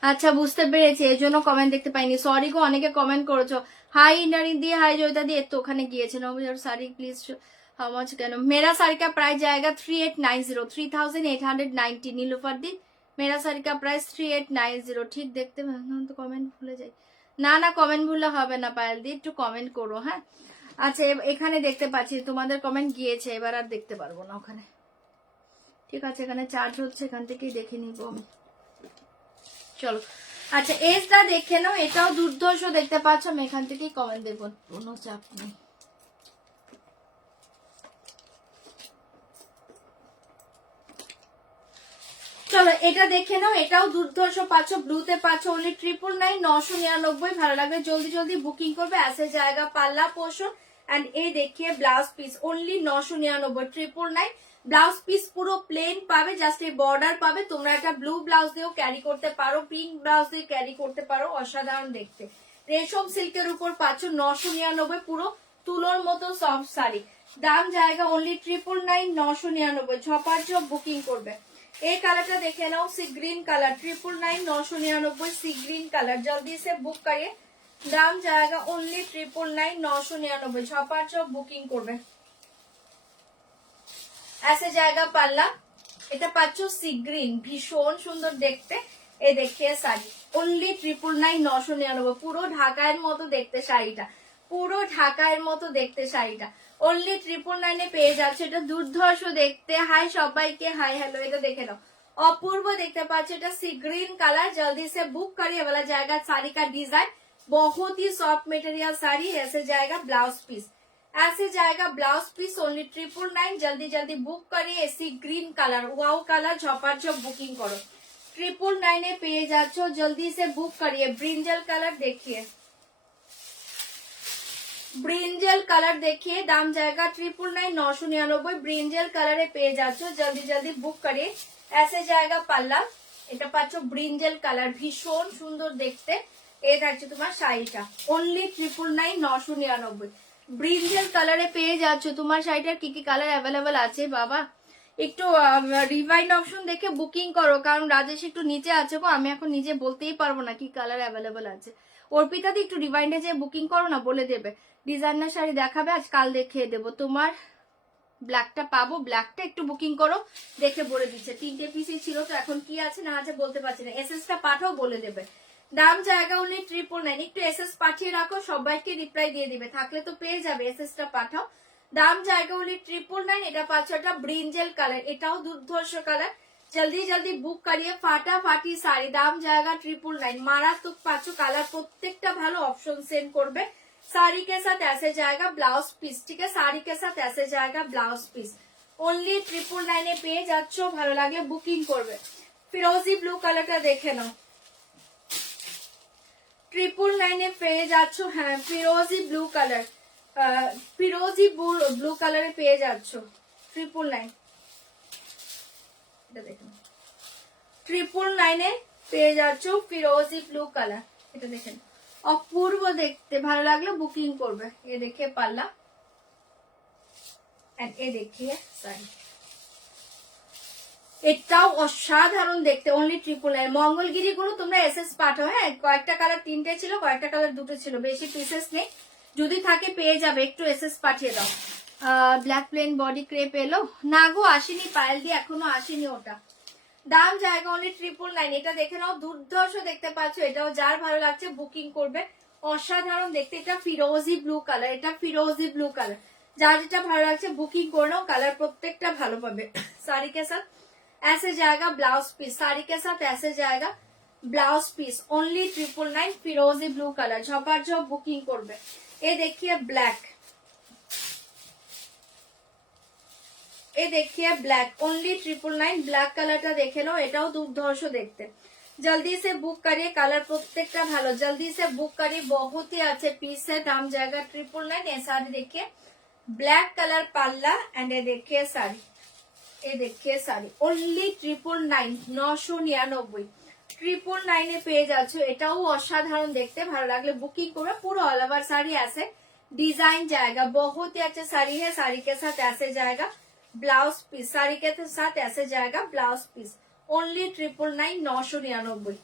আচ্ছা বুঝতে পেরেছি, এই জন্য কমেন্ট দেখতে পাইনি, সরি গো। অনেকে কমেন্ট করেছো, হাই ইন্টারি দিয়ে, হাই জয়িতা দিয়ে, তো ওখানে গিয়েছে। শাড়ি প্লিজ হাউ মাচ কেন? मेरा साड़ी का प्राइस जाएगा 3890 3890 नीलोफर दी। मेरा साड़ी का प्राइस 3890। ঠিক দেখতে তো কমেন্ট ভুলে যাই না, না কমেন্ট ভুললে হবে না পায়েল দি, একটু কমেন্ট করো। হ্যাঁ আচ্ছা, এখানে দেখতে পাচ্ছি তোমাদের কমেন্ট গিয়েছে, এবার আর দেখতে পারবো না ওখানে। ঠিক আছে, এখানে চার্জ হচ্ছে, এখান থেকেই দেখে নিব আমি। চলো আচ্ছা, এজটা দেখে নাও, এটাও দুর্ধর্ষ দেখতে পাচ্ছ। আমি এখান থেকেই কমেন্ট দেবো, কোনো চাপ নেই। চলো এটা দেখে নাও, এটাও দুর্ধর্ষ পাচ্ছ, ব্লুতে পাচ্ছ, অনলি 999 999। ভালো লাগবে জলদি জলদি বুকিং করবে। আসে জায়গা পাল্লা পোষণ। এন্ড এই দেখিয়ে blouse piece only 999 999। Blouse piece পুরো প্লেন পাবে, জাস্ট এই বর্ডার পাবে। তোমরা একটা ব্লু ব্লাউজ দিয়েও ক্যারি করতে পারো, পিঙ্ক ব্লাউজ দিয়ে ক্যারি করতে পারো, অসাধারণ দেখতে। রেশম সিল্কের উপর পাচ্ছ 999, পুরো তুলোর মতো সফট শাড়ি। দাম জায়গা অনলি 999 999। ঝপাঝপ বুকিং করবে। এই কালারটা দেখে নাও, सी ग्रीन कलर 999 999 सी ग्रीन कलर। जल्दी से बुक करिए, दाम जाएगा ओनली 999 999। ঝপাঝপ বুকিং করবে। ऐसे जाएगा পাল্লা। এটা পাচ্ছ সি গ্রিন, ভীষণ সুন্দর দেখতে। এই দেখিয়ে শাড়ি অনলি 999 999, পুরো ঢাকায়ের মতো দেখতে শাড়িটা, পুরো ঢাকায়ের মতো দেখতে শাড়িটা অনলি 999 পেয়ে যাচ্ছে। এটা দুর্ধর্ষ দেখতে। হাই সবাইকে, হাই হ্যালো। এটা দেখে নাও, অপূর্ব দেখতে পাচ্ছ। এটা सी ग्रीन कलर, जल्दी से बुक करिए वाला जाएगा। साड़ी का डिजाइन बहुत ही सॉफ्ट मटेरियल साड़ी, ऐसे जाएगा ब्लाउज पीस, ऐसे जाएगा ब्लाउज पीस ओनली 999। जल्दी जल्दी बुक करिए। Sea green colour, wow colour, झपाझप बुकिंग करो। 999 পেয়ে যাচ্ছ, जल्दी से बुक करिए। ब्रिंजल कलर देखिए, ब्रिंजल कलर देखिए, दाम जाएगा 999 999। ब्रिंजल कलर পেয়ে যাচ্ছ, जल्दी जल्दी बुक करिए। ऐसे जाएगा পাল্লা, এটা পাচ্ছ ব্রিঞ্জেল কালার, ভীষণ সুন্দর দেখতে। এই থাকছে তোমার শাড়িটা অনলি 999 999। ব্রিঞ্জেল কালারে পেয়ে যাচ্ছ। তোমার শাড়িটার কি কি কালার অ্যাভেলেবেল আছে বাবা? একটু রিভাইন্ড অপশন দেখে বুকিং করো, কারণ রাজেশ একটু নিচে আছে গো, আমি এখন নিজে বলতেই পারবো না কি কালার অ্যাভেলেবেল আছে। অর্পিতাদি একটু রিভাইন্ডে যে বুকিং করো না, বলে দেবে। ডিজাইনার শাড়ি দেখাবে আজ, কাল দেখিয়ে দেবো। তোমার ব্ল্যাকটা পাবো, ব্ল্যাকটা একটু বুকিং করো, দেখে বলে দিচ্ছে। 3টে পিসই ছিল তো, এখন কি আছে না আছে বলতে পারছি না। এসএসটা পাঠাও, বলে দেবে। দাম জায়গা অনলি 999। একটু এসএস পাঠিয়ে রাখো, সবাইকে রিপ্লাই দিয়ে দিবে, থাকলে তো পেয়ে যাবে। এসএসটা পাঠাও। দাম জায়গা অনলি 999। এটা পাচ্ছ একটা ব্রিঞ্জেল কালার, এটাও দুর্ধর্ষ কালার। जल्दी जल्दी बुक करिए, फाटाफाटी साड़ी। दाम जाएगा 999। মারাত্মক পাচ্ছ কালার, প্রত্যেকটা ভালো। অপশন সেন্ড করবে। साड़ी के साथ ऐसे जाएगा ब्लाउज पीस, ठीक है। साड़ी के साथ ऐसे जाएगा ब्लाउज पीस ओनली 999 পেয়ে যাচ্ছ। ভালো লাগলে বুকিং করবে। ফিরোজি ব্লু কালারটা দেখে নাও, 999 পেয়ে যাচ্ছ। হ্যাঁ, ফিরোজি ব্লু কালার, ফিরোজি ব্লু কালারে পেয়ে যাচ্ছ 999। এটা দেখে নাও, 999 পেয়ে যাচ্ছ ফিরোজি ব্লু কালার। এটা দেখে নাও, অপূর্ব দেখতে। ভালো লাগলে বুকিং করবে। এ দেখে পাল্লা, এ দেখিয়ে শাড়ি, এটাও অসাধারণ দেখতে অনলি 999। মঙ্গলগিরি গুলো তোমরা এসএস পাঠাও। হ্যাঁ, কয়েকটা কালার 3টে ছিল, কয়েকটা কালার 2টো ছিল, বেশি পিসেস নেই। যদি থাকে পেয়ে যাবে, একটু এসএস পাঠিয়ে দাও। ব্ল্যাক প্লেন বডি ক্রেপ এলো না গো, আসেনি পায়েল দিয়ে, এখনো আসেনি ওটা। দাম জায়গা অনলি 999। এটা দেখে নাও, দুর্ধর্ষ দেখতে পাচ্ছ। এটাও যার ভালো লাগছে বুকিং করবে, অসাধারণ দেখতে। এটা ফিরোজি ব্লু কালার, এটা ফিরোজি ব্লু কালার। যার যেটা ভালো লাগছে বুকিং করে নাও, কালার প্রত্যেকটা ভালো পাবে। শাড়ি কে সাথ ऐसे जाएगा ब्लाउज पीस, साड़ी के साथ ऐसे जाएगा ब्लाउज पीस ओनली 999। फिरोजी ब्लू कलर, झपाझप बुकिंग करबे। ये देखिए ब्लैक, ये देखिए ब्लैक ओनली 999। ब्लैक कलरটা দেখে নাও, এটাও দুর্ধর্ষ দেখতে। जल्दी से बुक करिए, कलर প্রত্যেকটা ভালো। जल्दी से बुक करिए, बहुत ही अच्छे पीस है। दाम जाएगा 999। ये साड़ी देखिए, ब्लैक कलर पल्ला एंड ये देखिए साड़ी, ये देखिए साड़ी ओनली 999 999। 999 পেয়ে যাচ্ছ। এটাও অসাধারণ দেখতে। ভালো লাগলে বুকিং করবে। পুরো অল ওভার শাড়ি ऐसे डिजाइन जाएगा, बहुत ही अच्छा साड़ी है। साड़ी के साथ ऐसे जाएगा ब्लाउज पीस, साड़ी के साथ ऐसे जाएगा ब्लाउज पीस ओनली 999 999।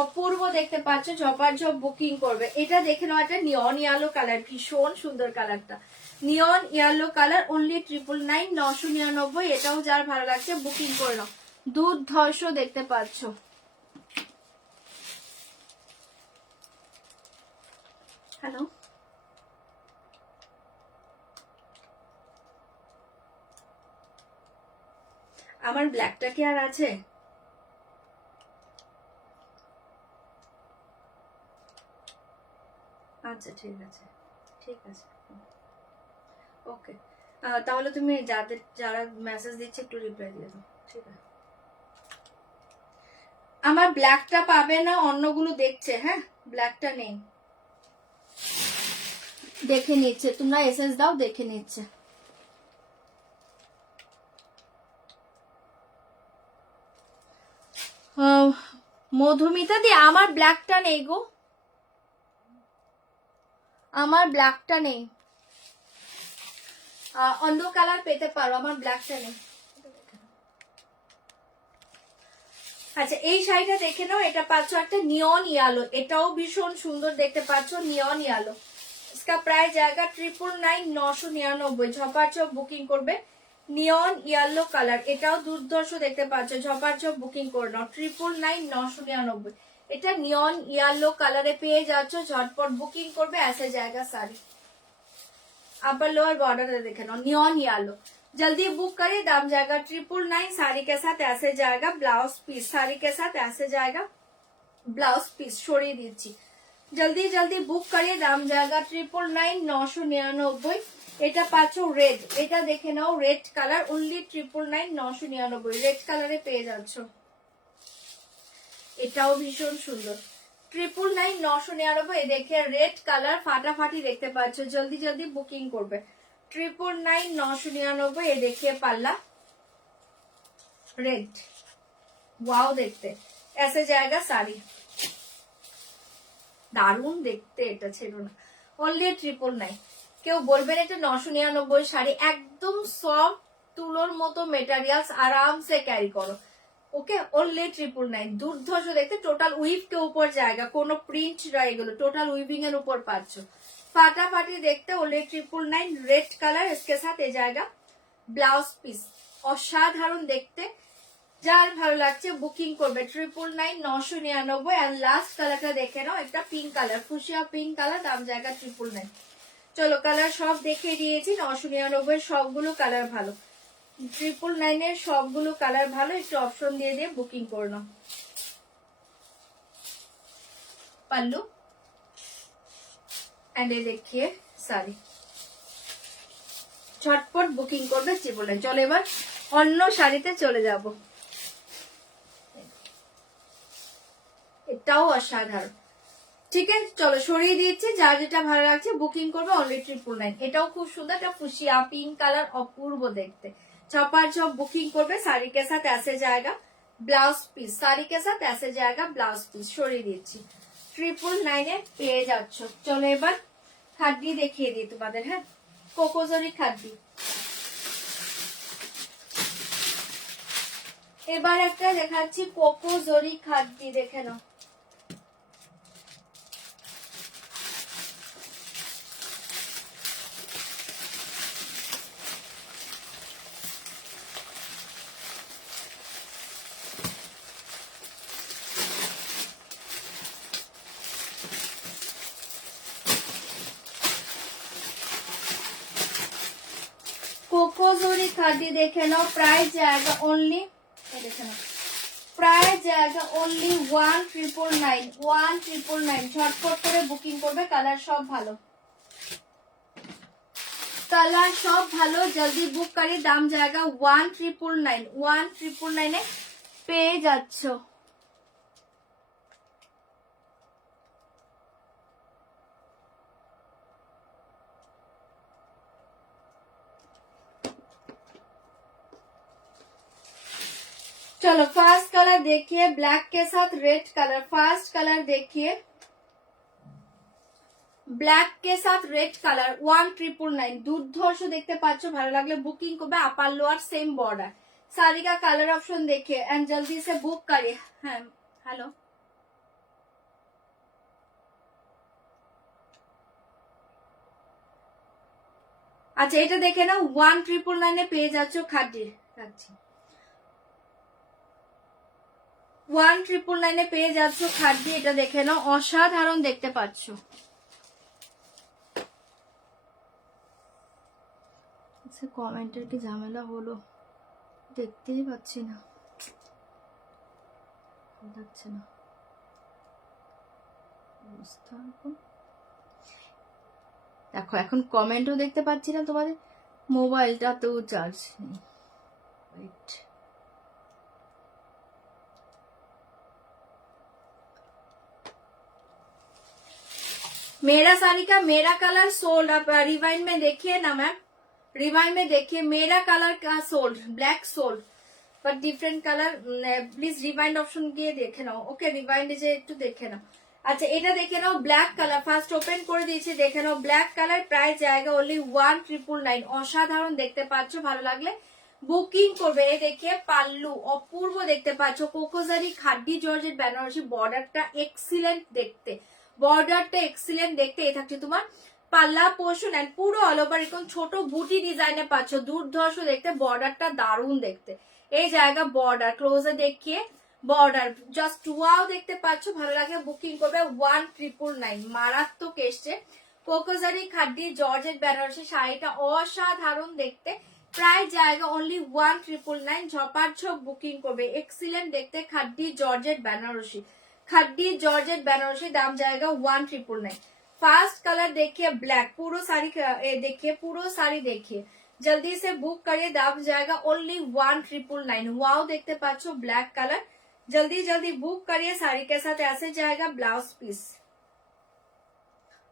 অপূর্ব দেখতে পাচ্ছ, ঝপাঝপ বুকিং করবে। এটা দেখে নাও, একটা নিয়ন ইয়েলো কালার, ভীষণ সুন্দর কালারটা। নিয়ন ইয়েলো কালার ওনলি 999 999। এটাও যার ভালো লাগছে বুকিং করে নাও, দুর্ধর্ষ দেখতে পাচ্ছ। হ্যালো, আমার ব্ল্যাকটা কি আর আছে? আচ্ছা ঠিক আছে, ঠিক আছে, ওকে। তাহলে তুমি যারা মেসেজ দিচ্ছে একটু রিপ্লাই দিয়ে দাও, ঠিক আছে। আমার ব্ল্যাকটা পাবে না, অন্যগুলো দেখছে। হ্যাঁ, ব্ল্যাকটা নেই, দেখে নিচ্ছে। তোমরা এসএস দাও, দেখে নিচ্ছে। মধুমিতা দি, আমার ব্ল্যাকটা নেই গো, আমার ব্ল্যাকটা নেই। অন্য কালার পেতে পারো, আমার ব্ল্যাকটা নেই। আচ্ছা, এই শাড়িটা দেখে নাও। এটা পাচ্ছ একটা নিয়ন ইয়ালো, এটাও ভীষণ সুন্দর দেখতে পাচ্ছ, নিয়ন ইয়ালো। इसका प्राइस जाएगा 999 999। ঝপাঝপ বুকিং করবে। নিয়ন ইয়েলো কালার, এটাও দুর্ধর্ষ দেখতে পাচ্ছ, ঝপাঝপ বুকিং করে নাও। 999 999। এটা নিয়ন येलो কালারে পেয়ে যাচ্ছ, ঝটপট বুকিং করবে। ऐसे जाएगा साड़ी, अपर लोअर बॉर्डर देखे नो नियॉन येलो, जल्दी बुक करिए। दाम जाएगा 999। साड़ी के साथ ऐसे जाएगा ब्लाउज पीस, साड़ी के साथ ऐसे जाएगा ब्लाउज पीस। সরিয়ে দিচ্ছি, জলদি জলদি বুক করিয়ে। দাম জায়গা 999, 999। এটা পাচ্ছ রেড, এটা দেখে নাও রেড কালার, অনলি 999, 999 রেড কালারে পেয়ে যাচ্ছ। এটাও ভীষণ সুন্দর, 999, 999 দেখে রেড কালার ফাটাফাটি দেখতে পাচ্ছ। জলদি জলদি বুকিং করবে। 999, 999 এ দেখে পাল্লা রেড, ওয়াও দেখতে। ऐसे जाएगा साड़ी, দারুণ দেখতে, এটা ছিল না। অনলি 999। কেউ বলবেন এটা 999 শাড়ি, একদম সফট তুলোর মতো মেটেরিয়ালস, আরামসে ক্যারি করো। Okay, only 999। দুর্ধর্ষ দেখতে, টোটাল উইভ के ऊपर जाएगा, কোনো প্রিন্ট রয়ে গেল, টোটাল উইভিং এর উপর পাচ্ছ। ফাটাফাটি দেখতে, ओनली 999 রেড কালার। इसके साथ ए जाएगा ব্লাউজ পিস, অসাধারণ দেখতে। যার ভালো লাগছে বুকিং করবে। 999, 999। এন্ড লাস্ট কালারটা দেখে নাও, একটা pink colour, fuchsia pink colour, দাম জায়গা 999। চলো কালার সব দেখিয়ে দিয়েছি। 999 সবগুলো কালার ভালো, 999 এর সবগুলো কালার ভালো। একটু অপশন দিয়ে দিয়ে বুকিং করে নাও। পাল্লু এন্ড এ দেখিয়ে শাড়ি, ঝটপট বুকিং করবে 999। চলো এবার অন্য শাড়িতে চলে যাব। এটাও অসাধারণ, ঠিক আছে। চলো সরিয়ে দিচ্ছি, যার যেটা ভালো লাগছে বুকিং করবে। অনলি 999। এটাও খুব সুন্দর, একটা ফুশিয়া পিঙ্ক কালার, অপূর্ব দেখতে। चपार चौप बुकिंग करबे। साड़ी के साथ ऐसे जाएगा ब्लाउज पीस, साड़ी के साथ ऐसे जाएगा ब्लाउज पीस। সরিয়ে দিচ্ছি, 999 এ পেয়ে যাচ্ছ। চলো এবার খাদ্দি দেখিয়ে দিই তোমাদের। হ্যাঁ, কোকোজরি খাদ্দি। এবার একটা দেখাচ্ছি কোকোজরি খাদ্দি, দেখে নাও। कोकोजरी खादी देखे नाओ, प्राइस जाएगा ओनली, देखे नाओ प्राइस जाएगा ओनली 1999, 1999। झटपट করে বুকিং করবে। কালার সব ভালো, কালার সব ভালো, জলদি বুক করি। দাম जाएगा 1999, 1999 এ পেয়ে যাচ্ছ। चलो फर्स्ट कलर देखिए, ब्लैक के साथ रेड कलर। फर्स्ट कलर देखिए, ব্ল্যাক के साथ रेड कलर, 1999। দুর্ধর্ষ দেখতে পাচ্ছ, ভালো লাগলে বুকিং করবে। Upper lower same border. Sari का कलर ऑप्शन देखिए एंड जल्दी से बुक करिए। হ্যাঁ হ্যালো, আচ্ছা এটা দেখে নাও, 1999 এ পেয়ে যাচ্ছ খাদ্যি। রাখছি, 1999 এ পেয়ে যাচ্ছ খাদ্যি। এটা দেখে নাও, অসাধারণ দেখতে পাচ্ছ। আচ্ছা কমেন্টের কি ঝামেলা হলো, দেখতেই পাচ্ছি না, লাগছে না অবস্থা। দেখো এখন কমেন্টও দেখতে পাচ্ছি না, তোমাদের মোবাইলটাতেও চার্জ নেই। ওয়েট, मेरा साड़ी का मेरा कलर सोल्ड। आप रिवाइंड में देखिए ना मैम, रिवाइंड में देखिए, मेरा कलर का sold, black sold but different colour. Please rewind option গিয়ে দেখে নাও। ওকে, রিवाइंड যে একটু দেখে নাও। আচ্ছা এটা দেখে নাও, ব্ল্যাক কালার ফার্স্ট ওপেন করে দিয়েছি, দেখে নাও ব্ল্যাক কালার। প্রাইস জায়গা ওনলি 1999। অসাধারণ দেখতে পাচ্ছ, ভালো লাগলে বুকিং করবে। এই দেখে পাল্লু অপূর্ব দেখতে পাচ্ছ, কোকোজারি খাদ্দি জর্জেট বেনারসি। বর্ডারটা এক্সিলেন্ট দেখতে, বর্ডারটা এক্সিলেন্ট দেখতে। এ থাকছে তোমার পাল্লা পোর্শন এন্ড পুরো অল ওভার এরকম ছোট বুটি ডিজাইনে পাচ্ছ। দুর্ধর্ষ দেখতে, বর্ডারটা দারুণ দেখতে। এই জায়গা বর্ডার ক্লোজে দেখিয়ে বর্ডার জাস্ট ওয়াও দেখতে পাচ্ছ, ভালো লাগে বুকিং করবে 1999। মারাত্মক এসছে কোকোজারি খাড্ডি জর্জেট বেনারসি শাড়িটা অসাধারণ দেখতে, প্রায় জায়গা অনলি 1999। ঝপাঝপ বুকিং করবে, এক্সিলেন্ট দেখতে খাড্ডি জর্জেট বেনারসি, খাড্ডি জর্জেট বেনারসি, দাম জায়গা 1999। फास्ट कलर देखिए ब्लैक, पूरा साड़ी देखिए, पूरा साड़ी देखिए, जल्दी से बुक करिए, दाम जाएगा ओनली 1999। वाओ देखते पाचो ब्लैक कलर, जल्दी जल्दी बुक करिए। साड़ी के साथ ऐसे जाएगा ब्लाउज पीस,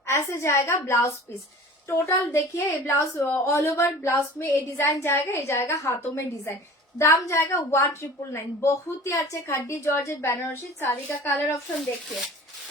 ऐसे जाएगा ब्लाउज पीस। टोटल देखिए ये ब्लाउज ऑल ओवर ब्लाउज में ये डिजाइन जाएगा, ये जाएगा हाथों में डिजाइन, दाम जाएगा 1999। बहुत ही अच्छे खड्डी जॉर्जेट बेनारसी साड़ी का कलर ऑप्शन देखिए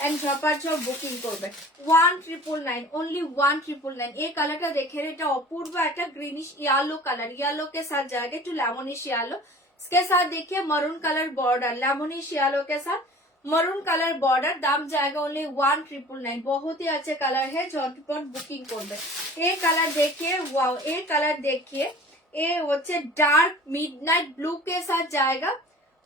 एंड ঝপাঝপ বুকিং করবে 1999 ओनली 1999। এই কালারটা দেখেন, এটা অপূর্ব একটা গ্রিনিশ येलो कलर, येलो के साथ जाएगा टू लेमोनिश येलो, इसके साथ देखिए मरून कलर बॉर्डर, लेमोनिश येलो के साथ मरून कलर बॉर्डर, दाम जाएगा ओनली 1999। बहुत ही अच्छे कलर है, झटपट बुकिंग করবে। এই কালার देखिए, वाओ এই কালার देखिए, ये হচ্ছে डार्क मिडनाइट ब्लू के साथ जाएगा,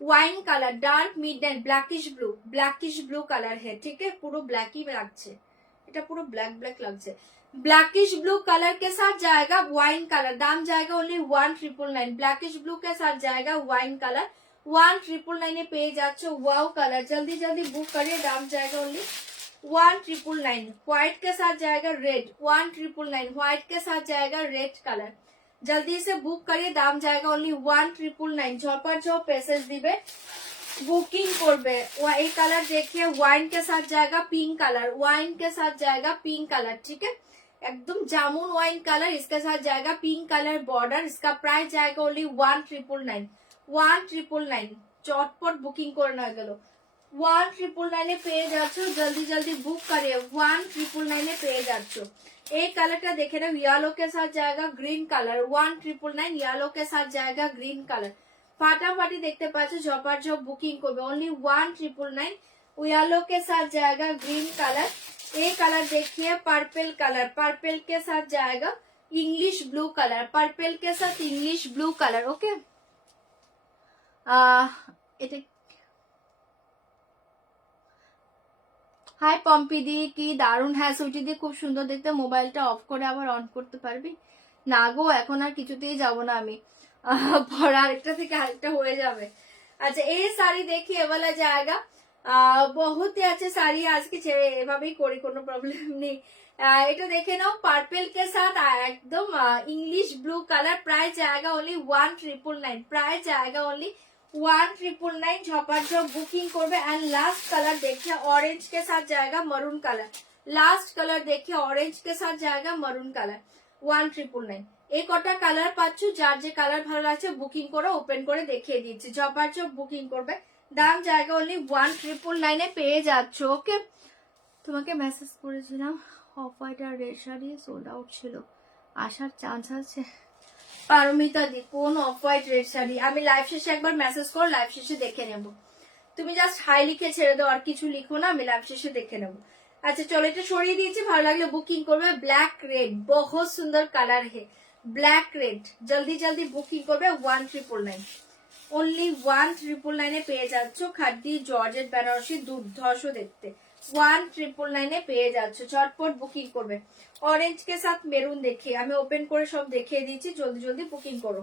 wine colour dark midnight blackish blue colour है, ठीक है, पूरा ब्लैक ही লাগছে, এটা পুরো ব্ল্যাক ব্ল্যাক লাগছে। ब्लैकिश ब्लू कलर के साथ जाएगा वाइन कलर, दाम जाएगा ओनली 1999। ब्लैकिश ब्लू के साथ जाएगा वाइन कलर 1999 पे जाच्छो। वाओ कलर, जल्दी जल्दी बुक करिए, दाम जाएगा ओनली 1999। व्हाइट के साथ जाएगा रेड 1999, व्हाइट के साथ जाएगा रेड कलर, जल्दी से बुक करिए, दाम जाएगा ओनली 1999। ঝপাঝপ पैसेज दिबे बुकिंग করবে। এই কালার देखिए, वाइन के साथ जाएगा पिंक कलर, वाइन के साथ जाएगा पिंक कलर, ठीक है, एकदम जामुन वाइन कलर, इसके साथ जाएगा पिंक कलर बॉर्डर, इसका प्राइस जाएगा ओनली 1999। 1999 চটপট বুকিং করে না গেল, 1999 এ পেয়ে যাচ্ছ, জলদি জলদি বুক করিয়ে 1999 এ পেয়ে যাচ্ছ। এই কালারটা দেখে নাও, येलो के साथ जाएगा ग्रीन कलर 1999, येलो के साथ जाएगा ग्रीन कलर, ফাটাফাটি দেখতে পাচ্ছ, ঝপাঝপ বুকিং করবে ओनली 1999। येलो के साथ जाएगा ग्रीन कलर, ये कलर देखिए पर्पल कलर, पर्पल के साथ जाएगा इंग्लिश ब्लू कलर, पर्पल के साथ इंग्लिश ब्लू कलर, ओके। এটা হাই পম্পিদি, কি দারুণ, হ্যাঁ সুইটিদি খুব সুন্দর দেখতে, মোবাইলটা অফ করে আবার অন করতে পারবি না গো, এখন আর কিছুতেই যাব না আমি, পরে আরেকটা থেকে আরেকটা হয়ে যাবে। আচ্ছা এই শাড়ি দেখি এবেলা জায়গা, বহুত ही अच्छे শাড়ি আজকে ছেড়ে এভাবেই করি, কোনো প্রবলেম নেই। এটা দেখে নাও, পার্পল के साथ একদম इंग्लिश ब्लू कलर, प्राइस जाएगा ओनली 1999, प्राइस जाएगा ओनली 1999। ঝপাঝপ বুকিং করবে। एंड लास्ट कलर देखिए, ऑरेंज के साथ जाएगा मरून कलर, लास्ट कलर देखिए ऑरेंज के साथ जाएगा मरून कलर 1999। এই কটা কালার পাচ্ছ, যার যে কালার ভালো লাগছে বুকিং করে ওপেন করে দেখিয়ে দিচ্ছি, ঝপাঝপ বুকিং করবে, দাম জায়গা অনলি 1999 এ পেয়ে যাচ্ছ, ওকে। তোমাকে মেসেজ করেছিলাম, অফ হোয়াইট আর রেড শাড়ি সোল্ড আউট ছিল, আসার চান্স আছে? পারমিতা দি, কোন অফ হোয়াইট রেড শাড়ি? আমি লাইভ শেষে একবার মেসেজ করো, লাইভ শেষে দেখে নেব। তুমি জাস্ট হাই লিখে ছেড়ে দাও, আর কিছু লিখো না, আমি লাইভ শেষে দেখে নেব। আচ্ছা চলো, এটা সরিয়ে দিয়েছি, ভালো লাগলে বুকিং করবে। ব্ল্যাক রেড বহুত সুন্দর কালার হে, ব্ল্যাক রেড, জলদি জলদি বুকিং করবে 1999, ओनली 1999 এ পেয়ে যাচ্ছ। খাড্ডি জর্জেট বেনারসি দুর্ধর্ষ দেখতে, 1999 এ পেয়ে যাচ্ছ, ঝটপট বুকিং করবে। ऑरेंज के साथ মেরুন দেখিয়ে আমি ওপেন করে সব দেখিয়ে দিচ্ছি, জলদি জলদি বুকিং করো।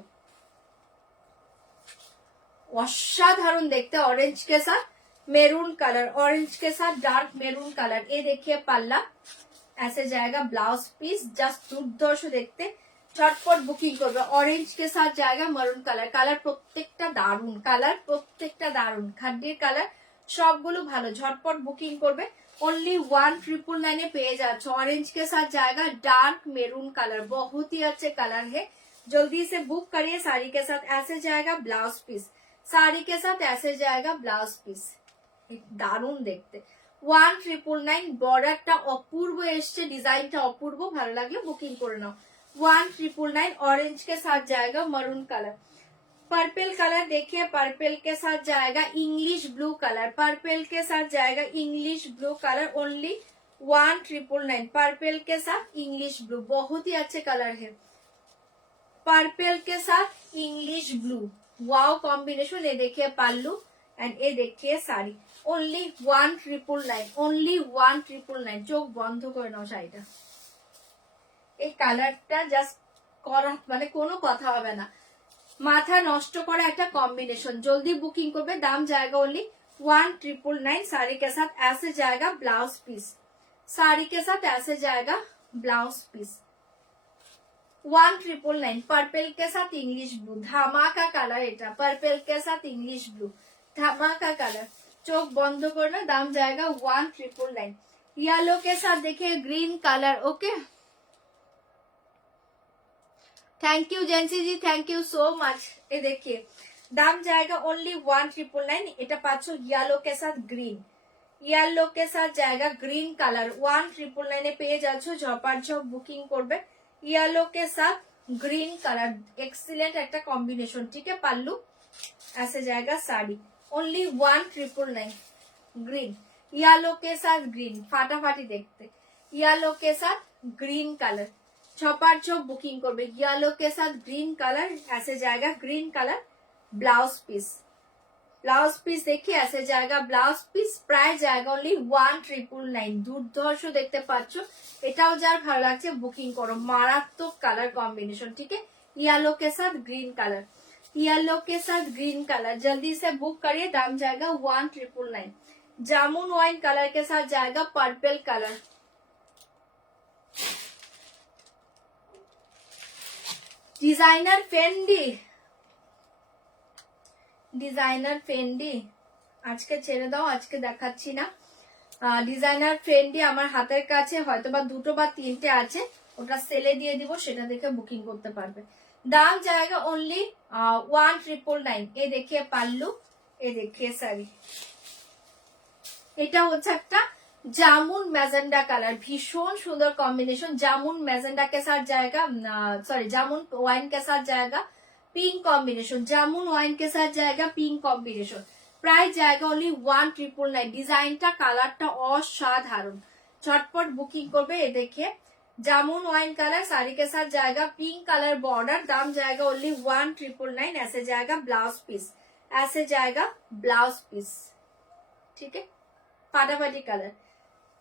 অসাধারণ দেখতে, ऑरेंज के साथ मेरून कलर, ऑरेंज के साथ डार्क मेरून कलर, ये देखिए पल्ला, ऐसे जाएगा ब्लाउज पीस, जस्ट दुर्धर्ष देखते, झटपट बुकिंग করবে। ऑरेंज के साथ जाएगा मरून कलर, কালার প্রত্যেকটা দারুন, কালার প্রত্যেকটা দারুন, খাড্ডির কালার সবগুলো ভালো, ঝটপট বুকিং করবে। ओनली 1999 এ পেয়ে যাচ্ছ। ऑरेंज के साथ जाएगा डार्क मेरून कलर, बहुत ही अच्छे कलर है, जल्दी से बुक करिए। साड़ी के साथ ऐसे जाएगा ब्लाउज पीस, साड़ी के साथ ऐसे जाएगा ब्लाउज पीस, দারুন দেখতে। 1999 বর্ডারটা অপূর্ব এসছে, ডিজাইনটা অপূর্ব, ভালো লাগলে বুকিং করে নাও। 1999 ऑरेंज के साथ जाएगा मरून कलर, पर्पल कलर देखिए, पर्पल के साथ जाएगा इंग्लिश ब्लू कलर, पर्पल के साथ जाएगा English blue colour, only 1999। Purple के साथ इंग्लिश ब्लू, बहुत ही अच्छे कलर है, पर्पल के साथ इंग्लिश ब्लू, वाओ कॉम्बिनेशन। ये देखिए पल्लू एंड ये देखिए साड़ी ओनली 1999 ओनली 1999 চোখ বন্ধ করে নাও শাড়িটা এই কালারটা জাস্ট করা মানে কোনো কথা হবে না মাথা নষ্ট করা একটা कॉम्बिनेशन जल्दी बुकिंग করবে दाम जाएगा ओनली 1999 साड़ी के साथ ऐसे जाएगा ब्लाउज पीस साड़ी के साथ ऐसे जाएगा ब्लाउज पीस 1999 पर्पल के साथ इंग्लिश ब्लू धमाका कलर এটা पर्पल के साथ इंग्लिश ब्लू धमाका कलर चोख बंद करना दाम जाएगा 1999 येलो के साथ देखिए green colour okay thank you Jency ji thank you so much ये देखिए दाम जाएगा ओनली 1999 এটা পাচ্ছ येलो के साथ ग्रीन येलो के साथ जाएगा ग्रीन कलर 1999 এ পেয়ে যাচ্ছ ঝপাঝপ বুকিং করবে येलो के साथ ग्रीन कलर एक्सीलेंट একটা कॉम्बिनेशन ठीक है पल्लू ऐसे जाएगा साड़ी ओनली 1999 ग्रीन येलो के साथ ग्रीन फाटाफाटी देखते येलो के साथ ग्रीन कलर छपार बुकिंग करबे येलो के साथ ग्रीन कलर ऐसे जाएगा ग्रीन कलर ब्लाउज पीस देखिए ऐसे जाएगा ब्लाउज पीस प्राइस जाएगा ओनली 1999 দুর্ধর্ষ দেখতে পাচ্ছ এটাও যার ভালো লাগছে বুকিং করো মারাত্মক কালার কম্বিনেশন ठीक है येलो के साथ ग्रीन कलर जल्दी से बुक करिए दाम जाएगा 1999 जामुन वाइन कलर के साथ जाएगा पर्पल कलर ডিজাইনার ফেন্ডি আজকে ছেড়ে দাও আজকে দেখাচ্ছি না ডিজাইনার ফেন্ডি আমার হাতের কাছে হয়তো বা দুটো বা তিনটে আছে ওটা সেলে দিয়ে দিব সেটা দেখে বুকিং করতে পারবে দাম जाएगा ओनली 1999 ये देखिए पल्लू ये देखिए साड़ी এটা হচ্ছে একটা जामुन मैजेंडा कलर भीषण सुंदर कॉम्बिनेशन जामुन मैजेंडा के साथ जाएगा सॉरी जामुन वाइन के साथ जाएगा पिंक कॉम्बिनेशन जामुन वाइन के साथ जाएगा पिंक कॉम्बिनेशन प्राइस जाएगा ओनली 1999 डिजाइनটা কালারটা অসাধারণ झटपट बुकिंग করবে ये देखिए जामुन वाइन कलर साड़ी के साथ जाएगा पिंक कलर बॉर्डर दाम जाएगा ओनली 1999 ऐसे जाएगा ब्लाउज पीस ठीक है फाटाफाटी कलर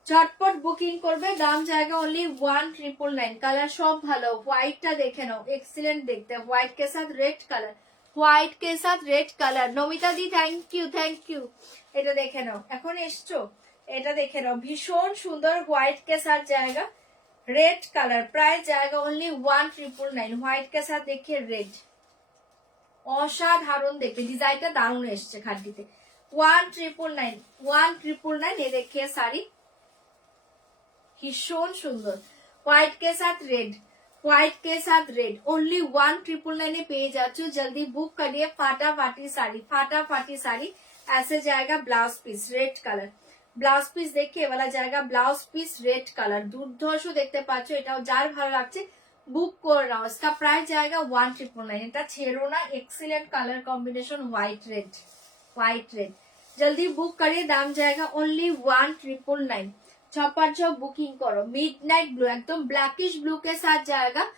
झटपट बुकिंग करबे दाम जाएगा ओनली 1999 कलर सब भालो व्हाइटটা দেখে নাও एक्सीलेंट देखते हैं व्हाइट के साथ red colour Namita the thank you এটা দেখে নাও এখন এসছো এটা দেখে নাও ভীষণ সুন্দর व्हाइट के साथ जाएगा रेड कलर प्राइस जाएगा ओनली 1999 व्हाइट के साथ देखिए रेड অসাধারণ দেখতে ডিজাইনটা দারুণ এসছে খাদ্যিতে 1999 ये देखिए साड़ी भीषण सुंदर व्हाइट के साथ रेड ओनली 1999 पेज जाचो जल्दी बुक करिए फाटाफाटी साड़ी ऐसे जाएगा blouse piece red colour blouse piece देखिए वाला जाएगा ब्लाउज पीस रेड कलर দুর্ধর্ষ দেখতে পাচ্ছ এটাও যার ভালো লাগছে বুক করে নাও इसका प्राइस जाएगा 1999 এটা ছেড়ো না excellent colour combination white red जल्दी बुक करिए दाम जाएगा ओनली 1999 छपार बुकिंग करो मिडनाइट ब्लू एकदम ब्लैकिश ब्लू के साथ जाएगा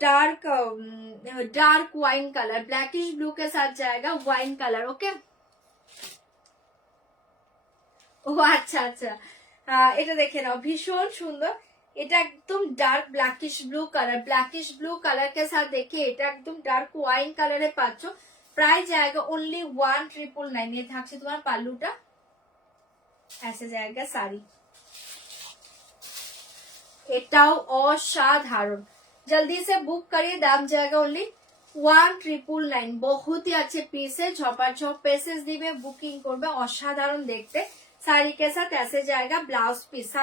dark wine colour blackish blue के साथ जाएगा वाइन कलर ओके ও আচ্ছা এটা দেখে নাও ভীষণ সুন্দর এটা একদম ডার্ক ব্ল্যাকিশ ব্লু কালার के साथ देखिए এটা একদম ডার্ক ওয়াইন কালারে পাচ্ছ प्राइस जाएगा ओनली 1999 ये থাকছে তোমার পাল্লুটা ऐसे जाएगा साड़ी এটাও অসাধারণ जल्दी से बुक करिए दाम जाएगा ओनली 1999 बहुत ही अच्छे पीस है झपाझप पीसेस दिबे बुकिंग করবে অসাধারণ দেখতে साड़ी के साथ ऐसे जाएगा ब्लाउज पीस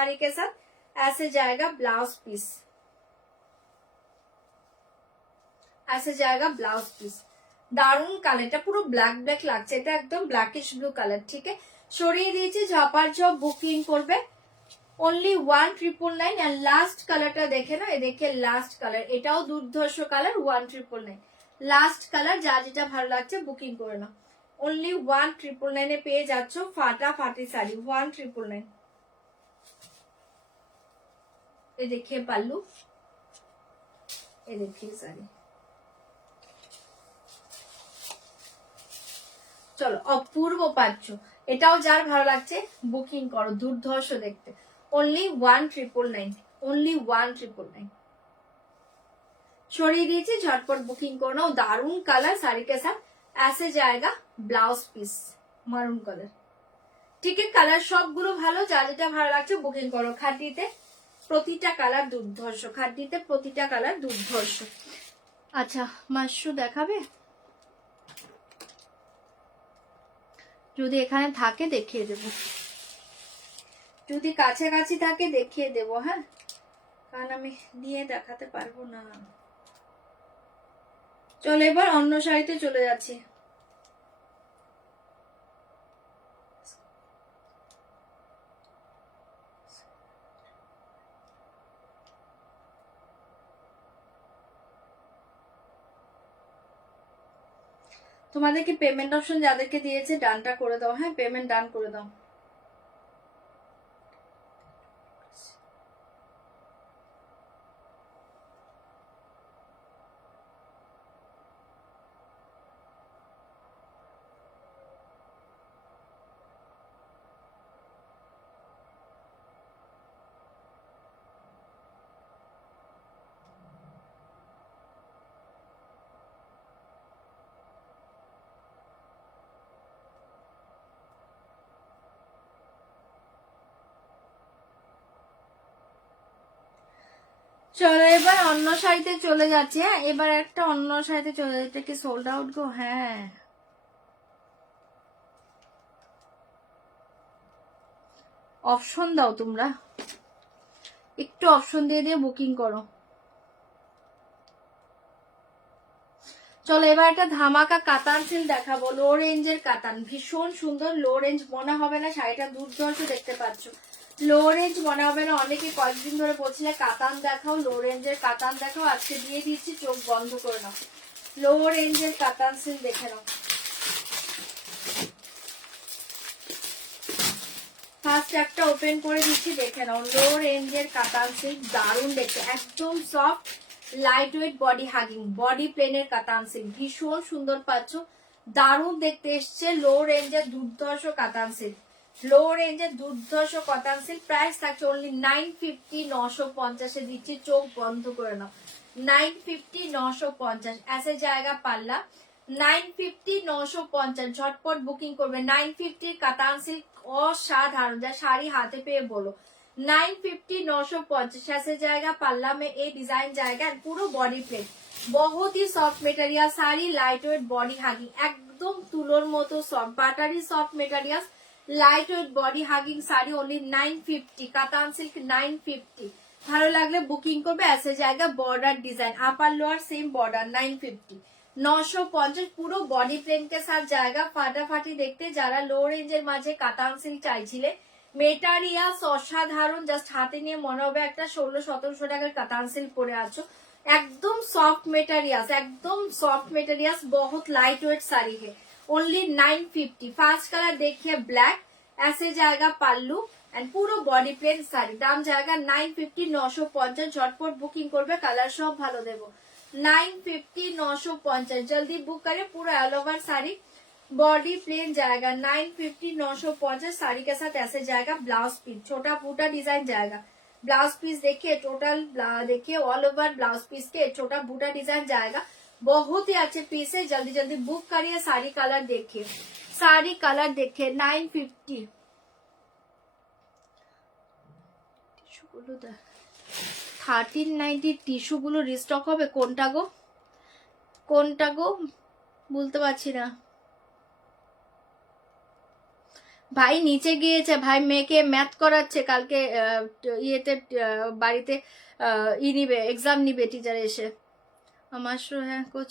দারুন কালারটা পুরো ব্ল্যাক লাগছে এটা একদম ব্ল্যাকিশ ব্লু কালার ঠিক আছে সরিয়ে দিয়েছি ঝপাঝপ বুকিং করবে ओनली 1999 एंड लास्ट कलरটা দেখে না এই দেখে লাস্ট কালার এটাও দুর্ধর্ষ কালার 1999 লাস্ট কালার যা যেটা ভালো লাগছে বুকিং করে নাও ओनली 1999 এ পেয়ে যাচ্ছ ফাটাফাটি শাড়ি 1999 ये देखिए पल्लू ये देखिए साड़ी চলো অপূর্ব পাচ্ছ, এটাও যার ভালো লাগছে বুকিং করো, দুর্ধর্ষ দেখতে। অনলি 1999, অনলি 1999 সরিয়ে দিয়েছি, ঝটপট বুকিং করে নাও। দারুন কালার, শাড়ি के साथ ऐसे जाएगा ব্লাউজ পিস মারুন কালার। ঠিক আছে, কালার সবগুলো ভালো, যা যেটা ভালো লাগছে বুকিং করো। খাদিতে প্রতিটা কালার দুর্ধর্ষ, খাদিতে প্রতিটা কালার দুর্ধর্ষ। আচ্ছা মাশরু দেখাবে, যদি এখানে থাকে দেখিয়ে দেব, যদি কাছাকাছি থাকে দেখিয়ে দেব। হ্যাঁ, কারণ আমি নিয়ে দেখাতে পারবো না। চলো এবার অন্য শাড়িতে চলে যাচ্ছি। তোমাদেরকে পেমেন্ট অপশন যাদেরকে দিয়েছে ডানটা করে দাও। হ্যাঁ, পেমেন্ট ডান করে দাও। চলো এবার অন্য শাড়িতে চলে যাচ্ছি। হ্যাঁ, এবার একটা অন্য শাড়িতে চলে যাচ্ছে। এটা কি সোল্ড আউট গো? হ্যাঁ, অপশন দাও তোমরা, একটু অপশন দিয়ে দিয়ে বুকিং করো। চলো এবার একটা ধামাকা কাতান সিল দেখাবো, লো রেঞ্জের কাতান, ভীষণ সুন্দর। লো রেঞ্জ মনে হবে না, শাড়িটা দুর্ধর্ষ দেখতে পাচ্ছ। লো রেঞ্জ মনে হবে না, অনেকে কয়েকদিন ধরে বলছিলে কাতান দেখাও, লো রেঞ্জের কাতান দেখাও, আজকে দিয়ে দিচ্ছি, চোখ বন্ধ করে নাও। লো রেঞ্জের কাতান সিল দেখে নাও। ফার্স্ট একটা ওপেন করে দিচ্ছি, দেখে নাও। লো রেঞ্জের কাতান সিল্ক, দারুণ দেখতে, একদম soft light weight body hugging, body প্লেনের কাতান সিল্ক, ভীষণ সুন্দর পাচ্ছ, দারুণ দেখতে এসছে। লো রেঞ্জের দুর্ধর্ষ কাতান সিল্ক, লো রেঞ্জের দুর্ধর্ষ কাতান সিল্ক। প্রাইস থাকছে অনলি 950, 950 দিচ্ছি, চোখ বন্ধ করে নাও। 950, 950 ऐसे जाएगा পাল্লা। 950, 950 ঝটপট বুকিং করবে। 950 কাতান সিল্ক অসাধারণ, যা শাড়ি হাতে পেয়ে বলো। 950, 950 ऐसे जाएगा पल्ला में, ये डिजाइन जाएगा पूरा बॉडी प्लेट, बहुत ही soft material sari, light weight body hugging, एकदम तुलोर मतो सॉफ्ट बाटारी soft material, light weight body hugging sari. Only 950 katan silk 950। ভালো লাগলে বুকিং করবে। ऐसे जाएगा border design, upper lower same border. 950, 950 পুরো বডি প্লেন के साथ जाएगा। ফাটাফাটি দেখতে, যারা লো রেঞ্জের মাঝে কাতান সিল্ক চাইছিলে, মেটারিয়ালস অসাধারণ, জাস্ট হাতে নিয়ে মনে হবে একটা 1600-1700 টাকার কাতান সিল্ক পরে আছো। একদম সফট মেটেরিয়ালস, একদম সফট মেটেরিয়ালস, बहुत लाइट वेट साड़ी है। ओनली 950। फास्ट कलर देखिए ब्लैक, ऐसे जाएगा पल्लू एंड पूरा बॉडी प्लेन साड़ी। दाम जाएगा 950, 950 झटपट बुकिंग করবে, কালার সব ভালো দেবো। 950, 950 जल्दी बुक करे, पूरा all over sari body plain जाएगा। 950, 950 साड़ी के साथ ऐसे जाएगा ब्लाउज पीस, छोटा फूटा डिजाइन जाएगा। ब्लाउज पीस देखिए, टोटल देखिए ऑल ओवर ब्लाउज पीस के छोटा बूटा डिजाइन जाएगा। बहुत ही अच्छे पीस है, जल्दी जल्दी बुक करिए। साड़ी कलर देखिए, साड़ी कलर देखिए। 950 1390 টিস্যু গুলো রিস্টক হবে। কোনটা গো, কোনটা গো বলতে পারছি না। ভাই নিচে গিয়েছে, ভাই মেয়েকে ম্যাথ করাচ্ছে, কালকে ইয়েতে বাড়িতে ই নিবে, এক্সাম নিবে টিচার এসে। মাশরু হ্যাঁ कुछ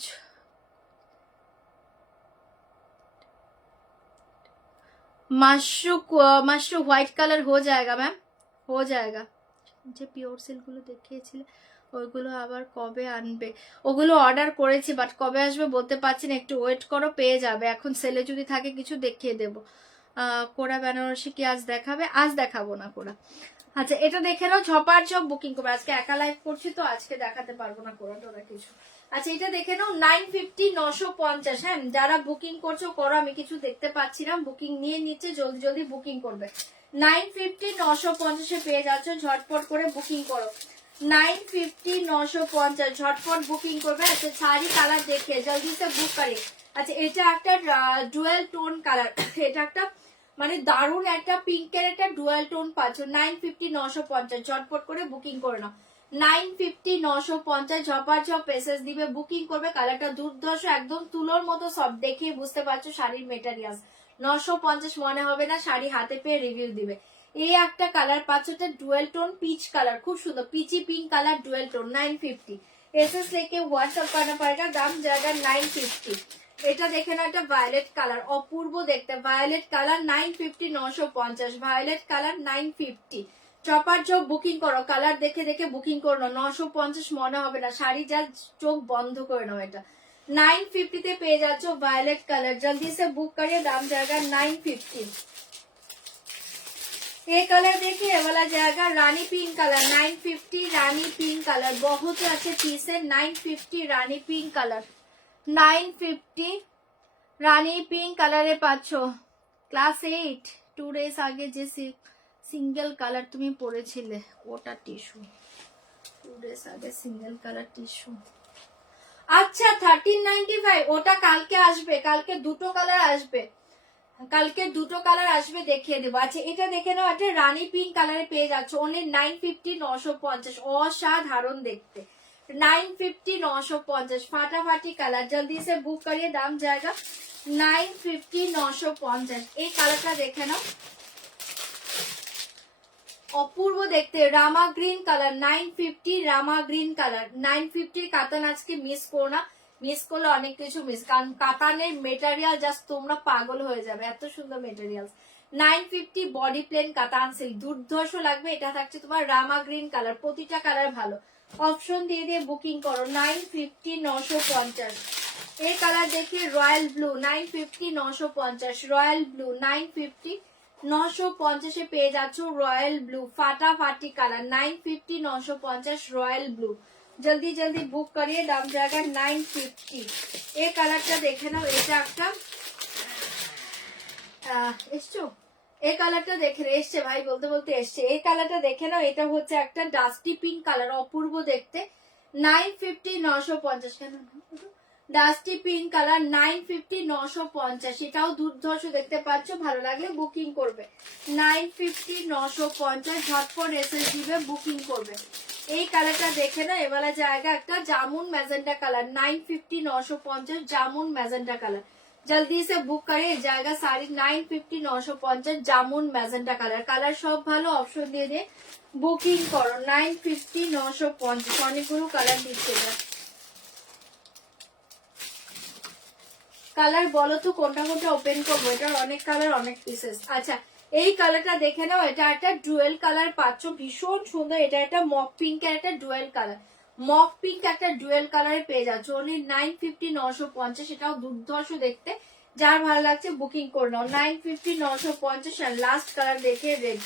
মাশরু হোয়াইট কালার हो जाएगा मैम, हो जाएगा। যে পিওর সিল্ক গুলো দেখিয়েছিলে ওইগুলো আবার কবে আনবে? ওগুলো অর্ডার করেছি, বাট কবে আসবে বলতে পারছি না, একটু ওয়েট করো, পেয়ে যাবে। এখন সেলে যদি থাকে কিছু দেখিয়ে দেবো। কোরা বেনারসি কি আজ দেখাবে? আজ দেখাবো না কোরা, আচ্ছা এটা দেখে নাও, ঝপার ঝপ বুকিং করবে। আজকে একা লাইভ করছি তো আজকে দেখাতে পারবো না কোরা টোরা কিছু। আচ্ছা এটা দেখে নাও 950 950। হ্যাঁ যারা বুকিং করছো করো, আমি কিছু দেখতে পাচ্ছি না, বুকিং নিয়ে নিচ্ছে, জলদি জলদি বুকিং করবে। 950 950 পেয়ে যাচ্ছ, ঝটপট করে বুকিং করো। 950 950 ঝটপট বুকিং করবে। আচ্ছা শাড়ি কালার দেখে জলদি সে বুক করে। আচ্ছা এটা একটা ডুয়েল টোন কালার, এটা একটা মানে দারুন একটা পিঙ্কের একটা ডুয়াল টোন পাচ্ছ। 950 950 ঝটপট করে বুকিং করে নাও। 950 950 ঝপার ঝপ পেসেস দিবে, বুকিং করবে। কালারটা দুর্ধর্ষ, একদম তুলোর মতো সব, দেখে বুঝতে পারছো শাড়ির মেটেরিয়ালস। 950 মনে হবে না, শাড়ি হাতে পেয়ে রিভিউ দিবে। এই একটা কালার পাচ্ছ, এটা ডুয়েল টোন পিচ কালার, খুব সুন্দর peachy pink colour dual tone. 950 SS लेके व्हाट्सएप करना पड़ेगा, दाम जाएगा 950। এটা দেখে না, একটা ভায়োলেট কালার, অপূর্ব দেখতে ভায়োলেট কালার। 950 950 violet colour 950। চপার চোখ বুকিং করো, কালার দেখে দেখে বুকিং করো না, 950 মনে হবে না, শাড়ি যা চোখ বন্ধ করে নাও। এটা 950 তে পেয়ে যাচ্ছ ভায়োলেট কালার, जल्दी से बुक करिए, दाम जाएगा 950। ये कलर देखिए, ये वाला जाएगा रानी पिंक कलर 950। रानी पिंक कलर बहुत ही अच्छे पीस है। 950 रानी पिंक कलर 950 রানী পিঙ্ক কালারে পাচ্ছ। ক্লাস 8 2 ডেজ আগে যে সিঙ্গেল কালার তুমি পরেছিলে ওটা টিস্যু, 2 ডেজ আগে সিঙ্গেল কালার টিস্যু। আচ্ছা 1395 ওটা কালকে আসবে, কালকে দুটো কালার আসবে, কালকে দুটো কালার আসবে দেখিয়ে দেবো। আচ্ছা এটা দেখে নাও, একটা রানী পিঙ্ক কালারে পেয়ে যাচ্ছ অনলি 950 950। অসাধারণ দেখতে 950 950 ফাটাফাটি কালার, जल्दी से बुक करिए, दाम जाएगा 950 950। এই কালারটা দেখে নাও, অপূর্ব দেখতে রামা গ্রিন কালার 950। রামা গ্রিন কালার 950। কাতান আজকে মিস করো না, মিস করলে অনেক কিছু মিস, কারণ কাতানের মেটেরিয়াল জাস্ট তোমরা পাগল হয়ে যাবে, এত সুন্দর মেটেরিয়াল। 950 বডি প্লেন কাতান সিল্ক, দুর্ধর্ষ লাগবে। এটা থাকছে তোমার রামা গ্রিন কালার, প্রতিটা কালার ভালো, অপশন দিয়ে দিয়ে বুকিং করো। 950 950। এই কালার দেখি রয়্যাল ব্লু 950 950। রয়্যাল ব্লু 950 950 পেয়ে যাচ্ছ রয়্যাল ব্লু, ফাটাফাটি কালার 950 950 রয়্যাল ব্লু। जल्दी जल्दी बुक करिए, दाम जाएगा 950। এই কালারটা দেখে নাও, এটা একটা এসছো, এই কালারটা দেখে এসছে ভাই, বলতে বলতে এসছে। এই কালারটা দেখে নাও, এটা হচ্ছে একটা ডাস্টি পিঙ্ক কালার, অপূর্ব দেখতে। 950 950 কেন ডাস্টি পিঙ্ক কালার 950 950। এটাও দুর্ধর্ষ দেখতে পাচ্ছ, ভালো লাগলে বুকিং করবে। 950 950 ঝটপট এসে দিবে, বুকিং করবে। এই কালারটা দেখে না, এবেলা জায়গা একটা jamun magenta colour 950 950 jamun magenta colour, जल्दी से बुक करे जाएगा sari 950 950 jamun magenta colour. Colour সব ভালো, অপশন দিয়ে দিয়ে বুকিং করো। 950 950 অনেকগুলো কালার দিচ্ছে। কালার বলো তো কোনটা কোনটা ওপেন করবো, এটার অনেক কালার অনেক পিসেস। আচ্ছা এই কালারটা দেখে নাও, এটা একটা ডুয়েল কালার পাচ্ছ, ভীষণ সুন্দর। এটা একটা মক পিঙ্ক এর একটা ডুয়েল কালার, মক পিঙ্ক একটা ডুয়েল কালারে পেয়ে যাচ্ছ অনলি 950 950। এটাও দুর্ধর্ষ দেখতে, যার ভালো লাগছে বুকিং করে নাও। 950 950। আর লাস্ট কালার দেখে রেড,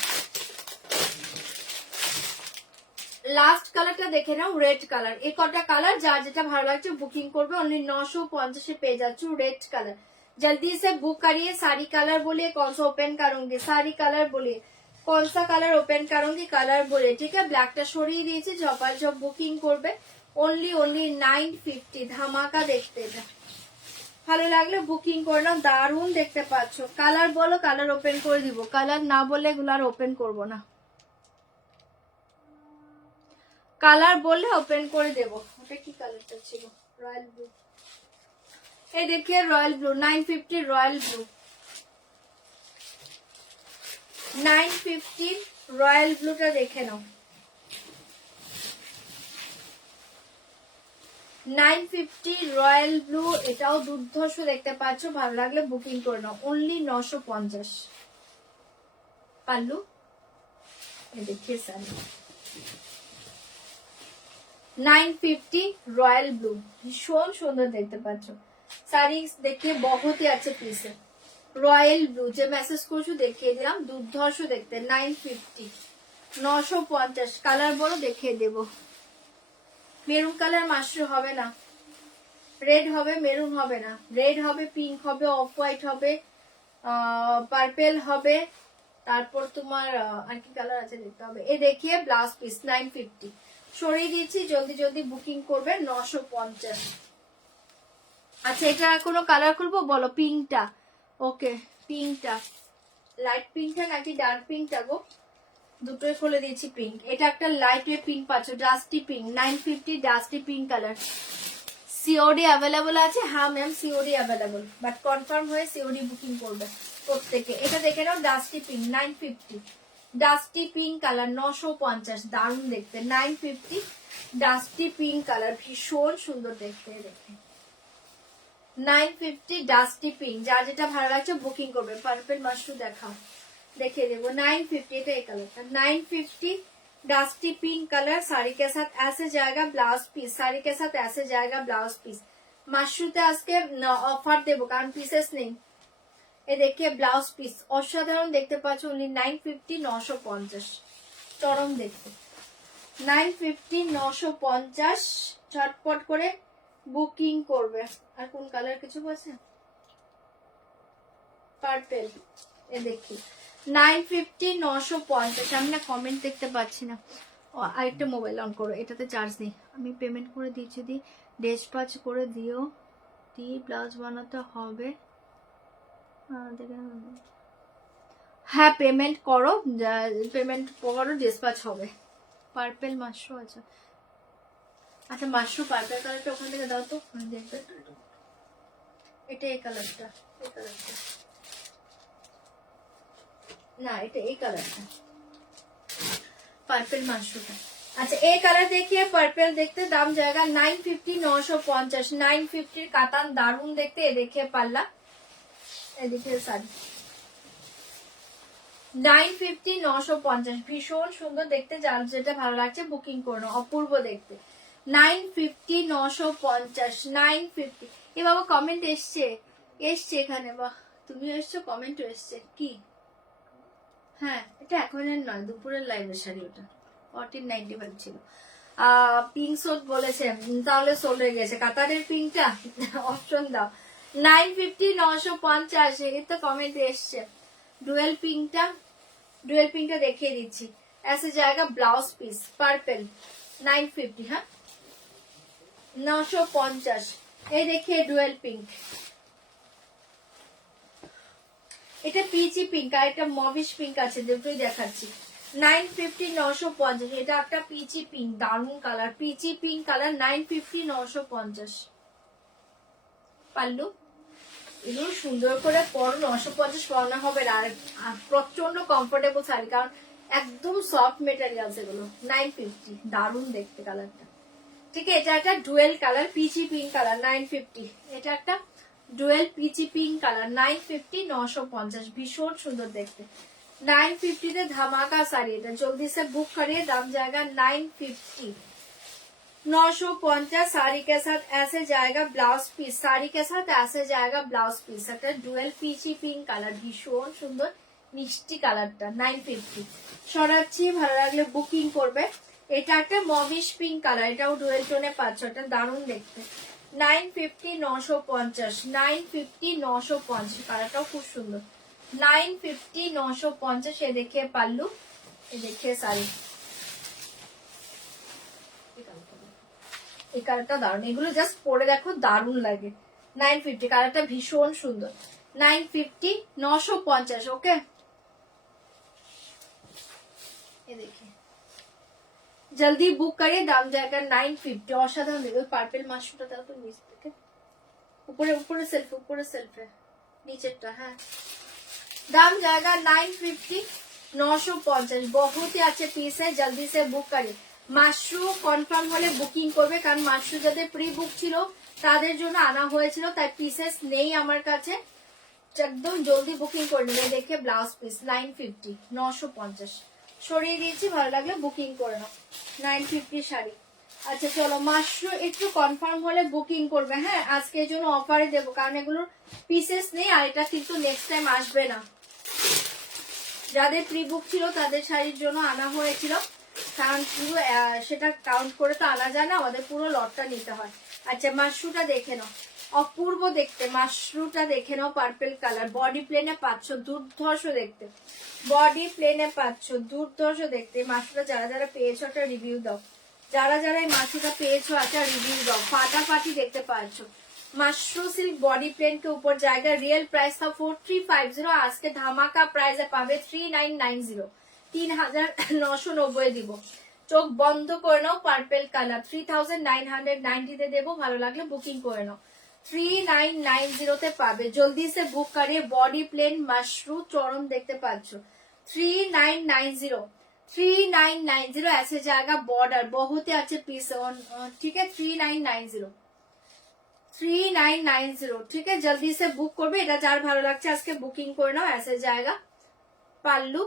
লাস্ট কালারটা দেখে নাও রেড কালার। এই কটা কালার যার যেটা ভালো লাগছে বুকিং করবে, অনলি 950 পেয়ে যাচ্ছ রেড কালার। जल्दी से बुक करिए। सारी कलर बोलिए कौन सा ओपन करूंगी, सारी कलर बोलिए कौन सा कलर ओपन करूंगी, कलर बोलिए। ठीक है ব্ল্যাকটা সরিয়ে দিয়েছি, ঝপাল ঝপ বুকিং করবে। অনলি 950 ধামাকা দেখতে, এটা ভালো লাগলে বুকিং করে নাও, দারুণ দেখতে পাচ্ছ। কালার বলো, কালার ওপেন করে দিব, কালার না বললে এগুলো আর ওপেন করবো না, কালার বললে ওপেন করে দেবো। ওটা কি কালারটা ছিল, রয়্যাল ব্লু। এই দেখিয়ে royal blue 950 royal blue 950 royal ব্লুটা দেখে নাও। 950 রয়্যাল ব্লু, এটাও দুর্ধর্ষ দেখতে পাচ্ছ, ভালো লাগলে বুকিং করে নাও। অনলি 950 পাল্লু। এই দেখিয়ে সানি 950 রয়্যাল ব্লু, ভীষণ সুন্দর দেখতে পাচ্ছ। শাড়ি देखिए बहुत ही अच्छे पीस है। রয়্যাল ব্লু যে মেসেজ করছো দেখিয়ে দিলাম, দুর্ধর্ষ দেখতে 950। 950 কালার বড় দেখিয়ে দেব। মেরুন কালার মাশরু হবে না, রেড হবে, মেরুন হবে না, রেড হবে, পিঙ্ক হবে, অফ হোয়াইট হবে, পার্পেল হবে, তারপর তোমার আর কি কালার আছে দেখতে হবে। এ দেখিয়ে ব্লাউজ পিস 950 সরিয়ে দিচ্ছি, জলদি জলদি বুকিং করবে 950। আচ্ছা এটা কোনো কালার খুলবো বলো? পিঙ্কটা, ওকে পিঙ্কটা, লাইট পিঙ্কটা নাকি ডার্ক পিঙ্কটা গো? দুটোই খুলে দিয়েছি পিঙ্ক। এটা একটা লাইট ওয়ে পিঙ্ক পাচ্ছ, dusty pink 950 dusty pink colour. COD available আছে? হ্যাঁ ma'am COD available, but confirm হয়ে সিওডি বুকিং করবে প্রত্যেকে। এটা দেখে নাও dusty pink 950 dusty pink colour 950 দারুণ দেখতে 950 ডাস্টি পিঙ্ক কালার ভীষণ সুন্দর দেখতে। দেখে 950 ডাস্টি পিঙ্ক, যার যেটা ভালো লাগছে বুকিং করবে। পার্পল মাশরুম দেখাও, देखे देवो 950 এটা এই কালারটা 950 डस्टी पिंक कलर साड़ी के साथ ऐसे जाएगा ब्लाउज पीस, साड़ी के साथ ऐसे जाएगा ब्लाउज पीस। মাশরুতে আজকে অফার দেবো কারণ পিসেস নেই। এ দেখে ব্লাউজ পিস অসাধারণ দেখতে পাচ্ছ, অনলি 950 950 চরম দেখতে 950 950 ঝটপট করে বুকিং করবে। আর কোন কালার কিছু বলছে? পার্পল, এ দেখি 950 950। আমি না কমেন্ট দেখতে পাচ্ছি না। ও আরেকটা মোবাইল অন করো, এটাতে চার্জ নেই। আমি পেমেন্ট করে দিচ্ছি, দি ডেসপাচ করে দিও, দি ব্লাউজ বানাতে হবে। হ্যাঁ পেমেন্ট করো, পেমেন্ট করো, ডেসপাচ হবে। পার্পল মাশরুম আছে, আচ্ছা মাশরুম পার্পল কালারটা ওখান থেকে দাও তো দেখবে। এটা এই কালারটা, এই কালারটা না, এটা এই কালারটা পার্পল মাশরুমটা। আচ্ছা এই কালার দেখিয়ে পার্পল দেখতে দাম জায়গা 950 950 950 কাতান দারুন দেখতে। এ দেখিয়ে পাল্লা, এ দেখিয়ে শাড়ি 950 950 ভীষণ সুন্দর দেখতে, যার যেটা ভালো লাগছে বুকিং করো, অপূর্ব দেখতে 950 950 950। এ বাবা কমেন্ট এসছে এখানে, বাহ তুমি এসছো, কমেন্ট এসছে কি? হ্যাঁ এটা এখনের নয়, দুপুরের লাইভের শাড়ি, ওটা 1495 ছিল। পিঙ্ক সোট বলেছে, তাহলে সোল হয়ে গেছে। কাতারের পিঙ্কটা অপশন দাও 950 950 এই তো কমেন্ট এসছে। ডুয়েল পিঙ্কটা দেখিয়ে দিচ্ছি, ऐसे जाएगा ब्लाउज पीस पार्पल 950 হ্যাঁ 950। এই দেখিয়ে ডুয়েল পিঙ্ক, এটা পিচি পিঙ্ক আর এটা মভিশ পিঙ্ক আছে, দুটোই দেখাচ্ছি 950 950। এটা একটা পিচি পিঙ্ক দারুন colour, peachy pink colour 950 950। Pallu এগুলো সুন্দর করে পরো, 950 পরানো হবে না। আর প্রচন্ড কমফোর্টেবল শাড়ি, কারণ একদম সফট মেটেরিয়ালস এগুলো। 950 দারুন দেখতে কালারটা, ঠিক আছে। এটা একটা dual colour peachy pink colour 950। এটা একটা ডুয়েল পিচি পিঙ্ক কালার 950 950 ভীষণ সুন্দর দেখতে। 950 তে ধামাকা শাড়ি, এটা জলদি से बुक करिए, दाम जाएगा 950 950। साड़ी के साथ ऐसे जाएगा ब्लाउज पीस, साड़ी के साथ ऐसे जाएगा ब्लाउज पीस। একটা ডুয়েল পিচি পিঙ্ক কালার ভীষণ সুন্দর মিষ্টি কালারটা 950 সরাচ্ছি, ভালো লাগলে বুকিং করবে। এটা একটা মভিশ পিঙ্ক কালার, এটাও ডুয়েল টোনে পাচ্ছ, এটা দারুণ দেখতে 950 950 950 950 কালারটাও খুব সুন্দর 950 950। এ দেখে পাল্লু, এ দেখে শাড়ি, এই কালারটা দারুণ, এগুলো জাস্ট পরে দেখো দারুণ লাগে 950 কালারটা ভীষণ সুন্দর 950 950 ওকে। ये देखिए जल्दी बुक करिए, दाम जाएगा 950 অসাধারণ দেখো। পার্পল মাশরুমটা দাও তো নিচ থেকে, উপরে সেলফ है নিচেরটা, হ্যাঁ दाम जाएगा 950 950 बहुत ही अच्छे पीस है, जल्दी से बुक करिए। মাশরুম কনফার্ম হলে বুকিং করবে, কারণ মাশরুম যাদের প্রি বুক ছিল তাদের জন্য আনা হয়েছিল, তাই পিসেস নেই আমার কাছে, একদম জলদি বুকিং করে নেবে। দেখে ব্লাউজ পিস 950 950 সরিয়ে দিয়েছি, ভালো লাগলে বুকিং করে নাও 950 শাড়ি। আচ্ছা চলো মাশরুম একটু কনফার্ম হলে বুকিং করবে, হ্যাঁ আজকের জন্য অফারে দেবো, কারণ এগুলোর পিসেস নেই, আর এটা কিন্তু নেক্সট টাইম আসবে না। যাদের প্রি বুক ছিল তাদের শাড়ির জন্য আনা হয়েছিল, কারণ পুরো সেটা কাউন্ট করে তো আনা যায় না, আমাদের পুরো লটটা নিতে হয়। আচ্ছা মাশরুটা দেখে নাও, অপূর্ব দেখতে মাশরুটা দেখে নাও, পার্পেল কালার, বডি প্লেনে পাচ্ছ, দুর্ধর্ষ দেখতে, বডি প্লেনে পাচ্ছ, দুর্ধর্ষ দেখতে। মাশরুটা যারা যারা পেয়েছো একটা রিভিউ দাও, যারা যারা এই মাছটা পেয়েছো একটা রিভিউ দাও। ফাটাফাটি দেখতে পাচ্ছ মাশরু সিল্ক বডি প্লেন के ऊपर जाएगा। रियल प्राइस था 4350, আজকে ধামাকা প্রাইসে পাবে 3990, 3990 দিব। চোখ বন্ধ করে নাও, পার্পেল কালার 3990 তে দেবো, ভালো লাগলে বুকিং করে নাও। 3990 তে পাবে, জলদি সে বুক করিয়ে। বডি প্লেন মাশরু চরম দেখতে পাচ্ছ, 3990, 3990 ऐसे जाएगा। बॉर्डर बहुत ही अच्छे पीस, ठीक है 3990, 3990, ठीक है जल्दी से बुक করবে। এটা যার ভালো লাগছে আজকে বুকিং করে নাও। ऐसे जाएगा পাল্লু,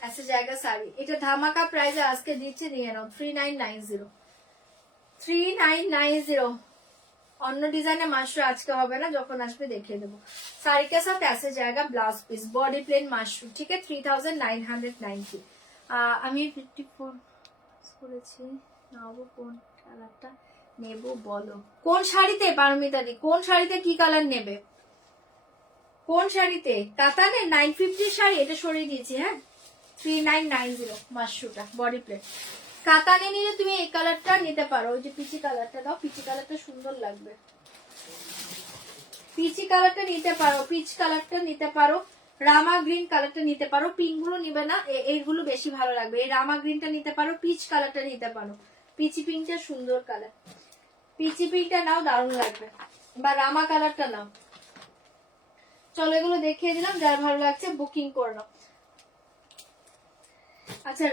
ऐसे जाएगा শাড়ি। এটা ধামাকা প্রাইসে আজকে দিচ্ছে, নিয়ে নাও 3990, 3990। অন্য ডিজাইনে মাশরু আজকে হবে না, যখন আসবে দেখিয়ে দেবো। শাড়ি के साथ ऐसे जाएगा blouse piece, body plain Mashru, ঠিক আছে 3990। আমি 54 করেছি, নাও কোন কালারটা নেব বলো। কোন শাড়িতে পারমিতাদি, কোন শাড়িতে কি কালার নেবে, কোন শাড়িতে? কাতানে 950 শাড়ি, এটা সরিয়ে দিয়েছি। হ্যাঁ 3990 মাশরুটা বডি প্লেন। কাতানে নিলে তুমি এই কালারটা নিতে পারো, ওই যে পিচি কালারটা দাও, পিচি কালারটা সুন্দর লাগবে, পিচি কালারটা নিতে পারো, পিচ কালারটা নিতে পারো, রামা গ্রিন কালারটা নিতে পারো। পিঙ্ক গুলো নিবে না, এইগুলো বেশি ভালো লাগবে। এই রামা গ্রিনটা নিতে পারো, পিচ কালারটা নিতে পারো, পিচি পিঙ্কটা সুন্দর কালার, পিচি পিঙ্কটা নাও দারুণ লাগবে, বা রামা কালারটা নাও। চলো এগুলো দেখিয়ে দিলাম, যার ভালো লাগছে বুকিং করে নাও। আচ্ছা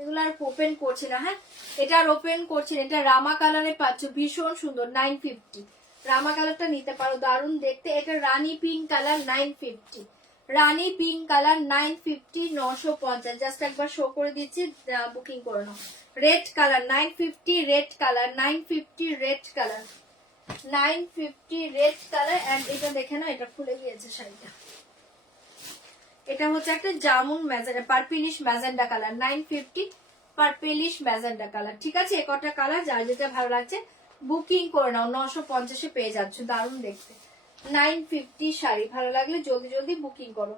এগুলো আর ওপেন করছি না, হ্যাঁ এটা আর ওপেন করছি না। এটা রামা কালারে পাচ্ছ, ভীষণ সুন্দর 950, রামা কালারটা নিতে পারো, দারুণ দেখতে। এটা রানী পিঙ্ক কালার 950, রানী পিঙ্ক কালার 950, 950। জাস্ট একবার শো করে দিচ্ছি, বুকিং করে নাও। Red colour 950, red colour 950, red colour 950, red colour. And এটা দেখে না, এটা খুলে গিয়েছে শাড়িটা। এটা হচ্ছে একটা jamun magenta, purplish magenta colour 950, purplish magenta colour, ঠিক আছে। এ কটা কালার যার যেটা ভালো লাগছে বুকিং করে নাও, 950 পেয়ে যাচ্ছ, দারুণ দেখতে। 950 শাড়ি ভালো লাগলে জলদি জলদি বুকিং করো,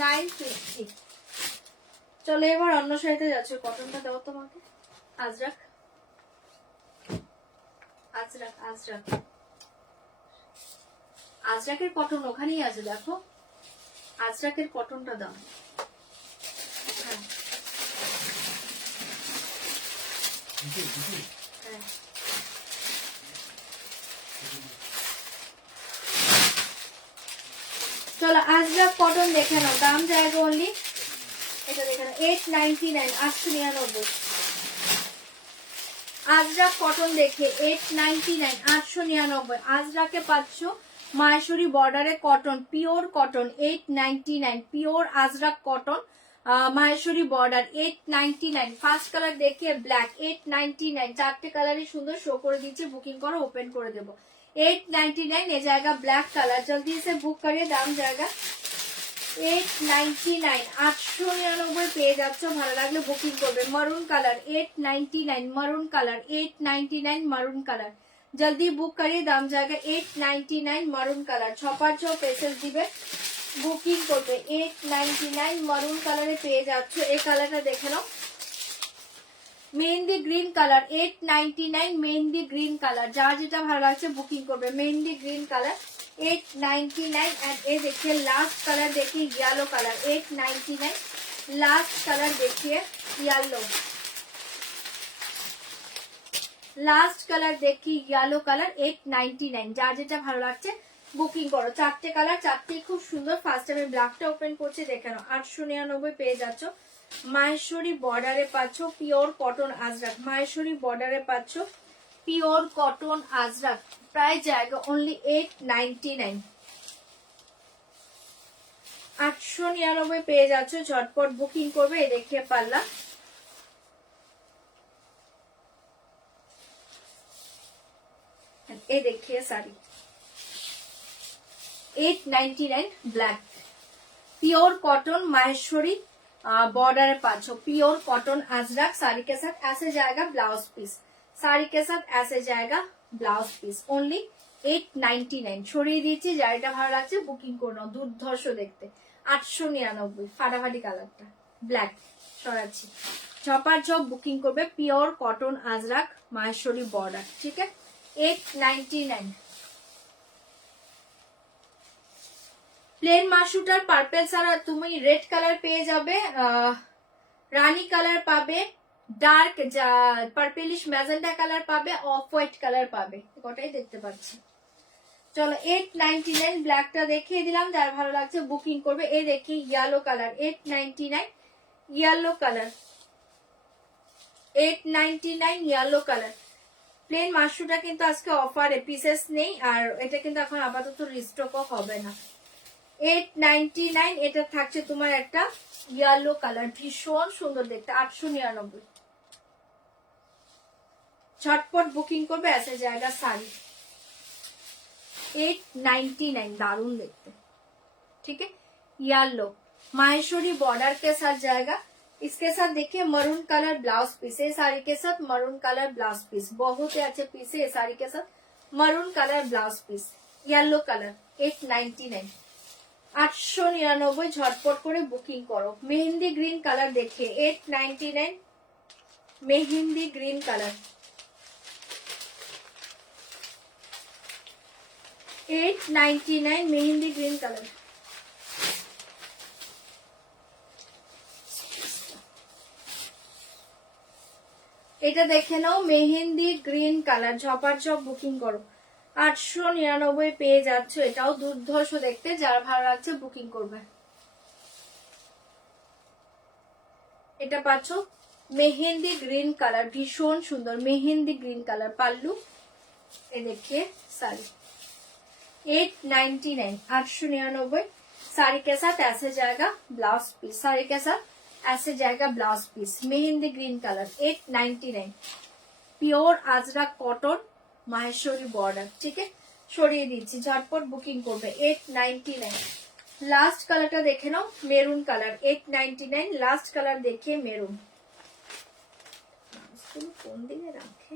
950। চলো এবার অন্য শাড়িতে যাচ্ছে। কটনটা দাও তোমাকে, আজরাক, আজরাক, আজরাক, আজরাকের কটন ওখানেই আছে, দেখো আজরাকের কটনটা দাও। হ্যাঁ চলো আজরাক কটন দেখে নাও, দাম জায়গা অনলি, এটা দেখে নাও 899, 899। আজরাক কটন দেখে 899, 899। আজরাকে পাচ্ছ মাহেশ্বরী বর্ডারে cotton, pure cotton 899, pure Ajrak cotton, Maheshwari border 899। First colour দেখিয়ে ব্ল্যাক 899, চারটে কালারই সুন্দর শো করে দিচ্ছে, বুকিং করো, ওপেন করে দেবো। 899 এ জায়গা ব্ল্যাক কালার, জলদি से বুক করিয়ে। দাম জায়গা 899, 899 পেয়ে যাচ্ছ, ভালো লাগলে বুকিং করবে। মারুন কালার 899, মারুন কালার 899, মারুন কালার জলদি বুক করিয়ে। দাম জায়গা 899, মারুন কালার, ছপার ছ পেসেস দিবে, বুকিং করবে। 899 মারুন কালারে পেয়ে যাচ্ছ। এই কালারটা দেখে নাও, mehndi green colour 899, mehndi green colour, যার যেটা ভালো লাগছে বুকিং করবে। Mehndi green colour 899। एंड ये देखिए लास्ट कलर, देखिए येलो कलर 899, लास्ट कलर देखिए येलो, লাস্ট কালার দেখি ইয়েলো কালার 899। যার যেটা ভালো লাগছে বুকিং করো। চারটে কালার, চারটেই খুব সুন্দর। ফার্স্ট আমি ব্ল্যাকটা ওপেন করছি, দেখে নাও 899 পেয়ে যাচ্ছ। মাহেশ্বরী বর্ডারে পাচ্ছ পিওর কটন আজরাক, মাহেশ্বরী বর্ডারে পাচ্ছ পিওর কটন আজরাক, প্রায় জায়গা অনলি 899, 899 পেয়ে যাচ্ছ। ঝটপট বুকিং করবে। এই দেখিয়ে পাল্লা, ये देखिए sari 899 black, pure cotton Maheshwari border पाँचो प्योर कॉटन अजरक साड़ी के साथ ऐसे जाएगा ब्लाउज पीस, साड़ी के साथ ऐसे जाएगा ब्लाउज पीस ओनली 899 ছড়িয়ে দিয়েছি। যার এটা ভালো লাগছে বুকিং করে নাও, দুর্ধর্ষ দেখতে 899 ফাটাফাটি কালারটা ব্ল্যাক সরাচ্ছি চপার চপ বুকিং করবে pure cotton Ajrak Maheshwari border ঠিক আছে 899 প্লেন মাশরুটার পার্পল ছাড়া তুমি রেড কালার পেয়ে যাবে, রানী কালার পাবে, ডার্ক পার্পলিশ ম্যাজেন্টা কালার পাবে, অফ হোয়াইট কালার পাবে, কটাই দেখতে পাচ্ছি। চলো 899 ব্ল্যাকটা দেখিয়ে দিলাম, যার ভালো লাগছে বুকিং করবে। এই দেখি yellow colour 899 yellow colour 899 yellow colour plain মাশরুটা কিন্তু আজকে অফারে পিসেস নেই, আর এটা কিন্তু এখন আপাতত রিস্টকও হবে না। 899 এটা থাকছে তোমার একটা ইয়েলো কালার, ভীষণ সুন্দর দেখতে 899 ঝটপট বুকিং করবে ऐसे जाएगा साड़ी 899 दारुण देखते ठीक है। येलो माहेश्वरी बॉर्डर के साथ जाएगा, इसके साथ देखिए मरून कलर ब्लाउज पीस है, साड़ी के साथ मरून कलर ब्लाउज पीस बहुत ही अच्छे पीस है, साड़ी के साथ maroon colour blouse piece yellow colour 899 899 ঝটপট করে বুকিং করো। মেহেন্দি গ্রিন কালার দেখিয়ে 899 mehndi green colour 899 mehndi green colour. এটা দেখে নাও মেহেন্দি গ্রিন কালার ঝপার ঝপ বুকিং করো 899 পেয়ে যাচ্ছ, এটাও দুর্ধর্ষ দেখতে, যার ভালো লাগছে বুকিং করবে। এটা পাচ্ছ মেহেন্দি গ্রিন কালার ভীষণ সুন্দর মেহেন্দি গ্রিন কালার পাল্লু, এ देखिए साड़ी 899 899 साड़ी के साथ ऐसे जाएगा ब्लाउज पीस, साड़ी के साथ ऐसे जाएगा blouse piece mehndi green colour 899 pure आजरा कॉटन माहेश्वरी बॉर्डर ठीक है। সরিয়ে দিচ্ছি ঝটপট বুকিং করবে 899 লাস্ট কালারটা দেখে নাও মেরুন কালার 899 লাস্ট কালার দেখিয়ে মেরুন কোন দিকে রাখে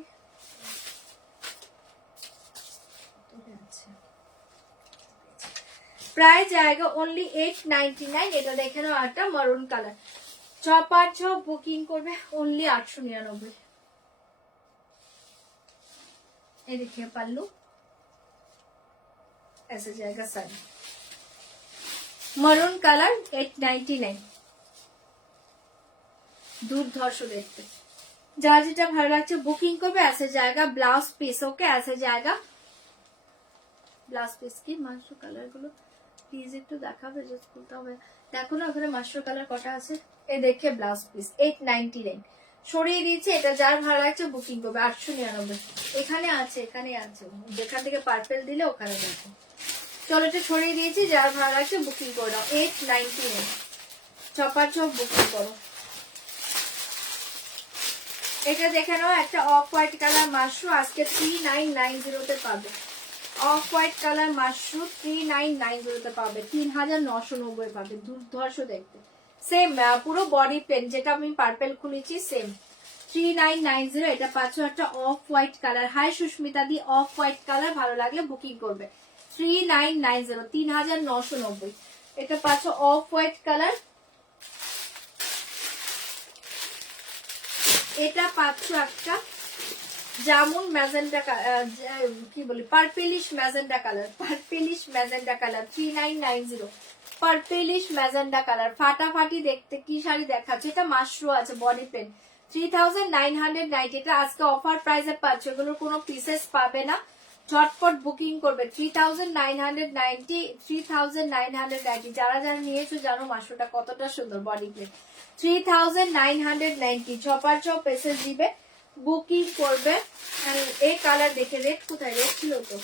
প্রায় জায়গা অনলি 899 এটা দেখে নাও একটা মারুন কালার চপার চপ বুকিং করবে অনলি 899 ये देखिए पल्लू ऐसे जाएगा साड़ी मरून कलर 899 দুর্ধর্ষ দেখতে, যার যেটা ভালো লাগছে বুকিং করবে ऐसे जाएगा ब्लाउज पीस ओके ऐसे जाएगा ব্লাউজ পিস কি মাশরু কালার গুলো প্লিজ একটু দেখাবে, জাস্ট খুলতে হবে দেখো না ওখানে মাশরু কালার কটা আছে। এই দেখে ব্লাউজ পিস 899 সরিয়ে দিয়েছে, এটা যার ভালো লাগছে বুকিং করবে 899 এখানে আছে যেখান থেকে পার্পল দিলে ওখানে দেখো। চলো এটা সরিয়ে দিয়েছি, যার ভালো লাগছে বুকিং করে দাও 899 চপার চপ বুকিং করো। এটা দেখে নাও একটা অফ হোয়াইট কালার মাশরু আজকে 3990 তে পাবে, অফ হোয়াইট কালার মাশরু 3990 তে পাবে 3990 পাবে দুর্ধর্ষ দেখতে সেম পুরো বডি প্লেন যেটা আমি পার্পল খুলেছি সেম 3990 এটা পাচ্ছ একটা off white colour. Hi Susmita di off white colour ভালো লাগলে বুকিং করবে 3990 3990 এটা পাচ্ছ অফ হোয়াইট কালার। এটা পাচ্ছ একটা জামুন ম্যাজেন্টা কি বলি purplish magenta colour 3990 purplish magenta colour ফাটাফাটি দেখতে কি শাড়ি দেখাচ্ছে। এটা মাশরু আছে বডি পেন 3990 এটা আজকে অফার প্রাইসে পাচ্ছ, এগুলোর কোনো পিসেস পাবে না, ঝটপট বুকিং করবে 3990 যারা যারা নিয়েছো জানো মাশরুটা কতটা সুন্দর বডি পেন 3990 চপার চপ এসএস দিবে বুকিং করবে। এই কালার দেখে রেড কোথায়, রেড ছিল তো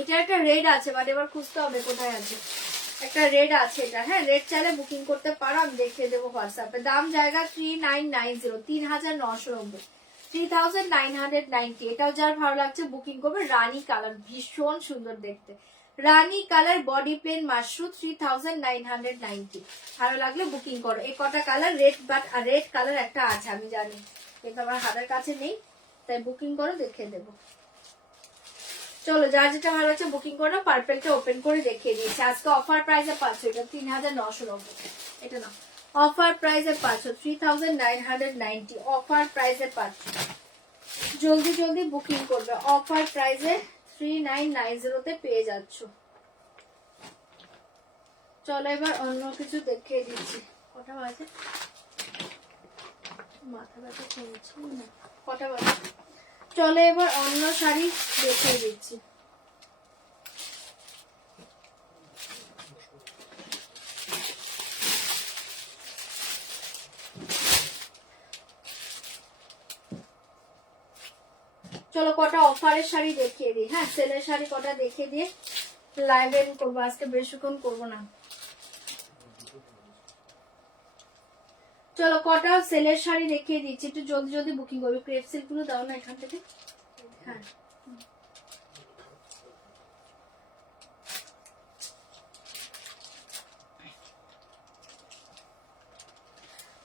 এটা একটা রেড আছে বাট এবার খুঁজতে হবে কোথায় আছে, একটা রেড আছে এটা হ্যাঁ রেড চাইলে বুকিং করতে পারো, আমি দেখিয়ে দেবো হোয়াটসঅ্যাপে। দাম জায়গা 3990 3990 3990 এটাও যার ভালো লাগছে বুকিং করবে। রানী কালার ভীষণ সুন্দর দেখতে রানী কালার বডি প্লেন মাশরু 3990। ভালো লাগলে বুকিং করো। এই কটা colour red, but red colour একটা আছে আমি জানি, কিন্তু আমার হাতের কাছে নেই, তাই বুকিং করো, দেখে দেবো। চলো যার যেটা ভালো আছে বুকিং করো। পার্পেলটা ওপেন করে দেখিয়ে দিয়েছি। আজকে অফার প্রাইসে পাচ্ছ এটা 3990। এটা না, অফার প্রাইসে পাচ্ছ 3990। অফার প্রাইসে পাচ্ছ, জলদি জলদি বুকিং করবে। অফার প্রাইসে 3990 তে পেয়ে যাচ্ছ। চলো এবার অন্য কিছু দেখিয়ে দিচ্ছি। কটা বাজে? মাথা ব্যথা করছে না। কটা বাজে? চলো এবার অন্য শাড়ি দেখিয়ে দিচ্ছি। চলো কটা অফারের শাড়ি দেখিয়ে দিই। হ্যাঁ, সেলের শাড়ি কটা দেখিয়ে দিয়ে লাইভ এন্ড করবো। আজকে বেশিক্ষণ করবো না। চলো কটা সেলের শাড়ি দেখিয়ে দিচ্ছি, একটু জলদি জলদি বুকিং করবে। ক্রেপ সিল্ক গুলো দাও না এখান থেকে। হ্যাঁ,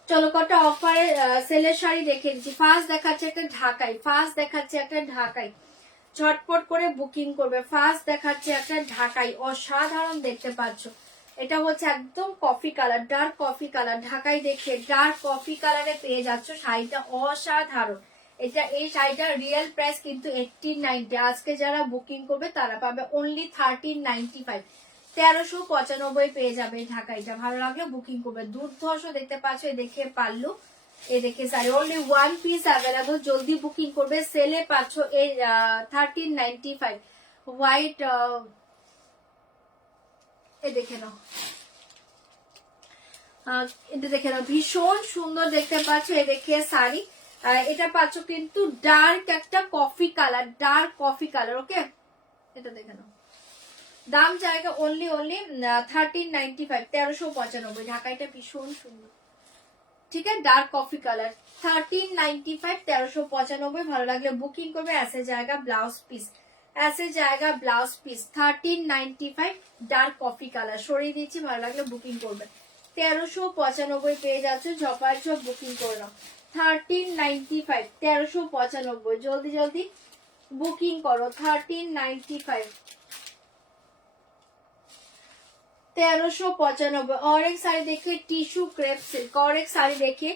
চলো কটা অফারে সেলের শাড়ি দেখিয়ে দিচ্ছি। ফার্স্ট দেখাচ্ছে একটা ঢাকাই, ফার্স্ট দেখাচ্ছে একটা ঢাকাই, ঝটপট করে বুকিং করবে। ফার্স্ট দেখাচ্ছে একটা ঢাকাই, অসাধারণ দেখতে পাচ্ছ। এটা হচ্ছে একদম coffee colour, dark coffee colour. ঢাকাই দেখিয়ে ডার্ক কফি কালারে পেয়ে যাচ্ছ শাড়িটা, অসাধারণ। এটা এই শাড়িটার রিয়েল প্রাইস কিন্তু 1890। আজকে যারা বুকিং করবে তারা পাবে অনলি 1395। 1395 পেয়ে যাবে এই ঢাকাইটা। ভালো লাগলে বুকিং করবে। দুর্ধর্ষ দেখতে পাচ্ছ। এ দেখে পাল্লু, এ দেখে sari, only one piece available. জলদি বুকিং করবে। সেলে পাচ্ছ এই 1395 হোয়াইট। এ দেখে নাও, এটা দেখে নাও, ভীষণ সুন্দর দেখতে পাচ্ছ। এ দেখে শাড়ি, এটা পাচ্ছ কিন্তু ডার্ক একটা coffee colour, dark coffee colour. Okay, এটা দেখে নাও। দাম জায়গা অনলি 1395, 1395। ঢাকাইটা ভীষণ সুন্দর, ঠিক আছে, ডার্ক কফি কালার 1395, 1395। ভালো লাগলে বুকিং করবে। ऐसे জায়গা ব্লাউজ পিস, ऐसे জায়গা blouse piece 1395, dark coffee colour. সরিয়ে দিচ্ছি, ভালো লাগলে বুকিং করবে। 1395 পেয়ে যাচ্ছ। ঝপার ঝপ বুকিং করে নাও। 1395, 1395। জলদি জলদি বুকিং করো। 1395, 1395। और एक साड़ी देखिए टिश्यू क्रेप सिल्क, और एक साड़ी देखिए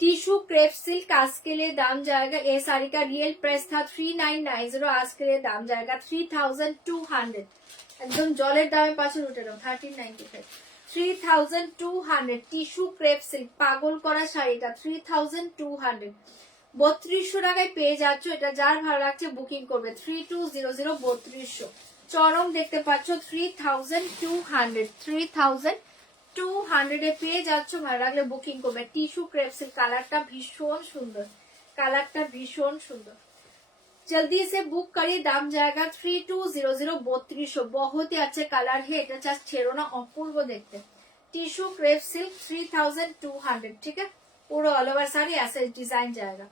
टिश्यू क्रेप सिल्क। आज के लिए दाम जाएगा, ये साड़ी का रियल प्राइस था 3990, आज के लिए दाम जाएगा 3200। एकदम जलेर दामे पाछे उठे नाও। 1395, 3200। টিস্যু ক্রেপ সিল্ক পাগল করা শাড়িটা 3200, 3200 টাকায় পেয়ে যাচ্ছ। এটা যার ভালো লাগছে বুকিং করবে। 3200, 3200। চরম দেখতে পাচ্ছ 3200, 3200 এ পেয়ে যাচ্ছ। ভালো লাগলে বুকিং করবে। টিস্যু ক্রেপ সিল্ক, কালারটা ভীষণ সুন্দর, কালারটা ভীষণ সুন্দর। जल्दी से बुक करिए। दाम जाएगा 3200, 3200। बहुत ही अच्छे कलर है, এটা জাস্ট ছেড়ো না, অপূর্ব দেখতে। টিস্যু ক্রেপ সিল্ক 3200, ठीक है। पूरा ऑल ओवर साड़ी ऐसे डिजाइन जाएगा।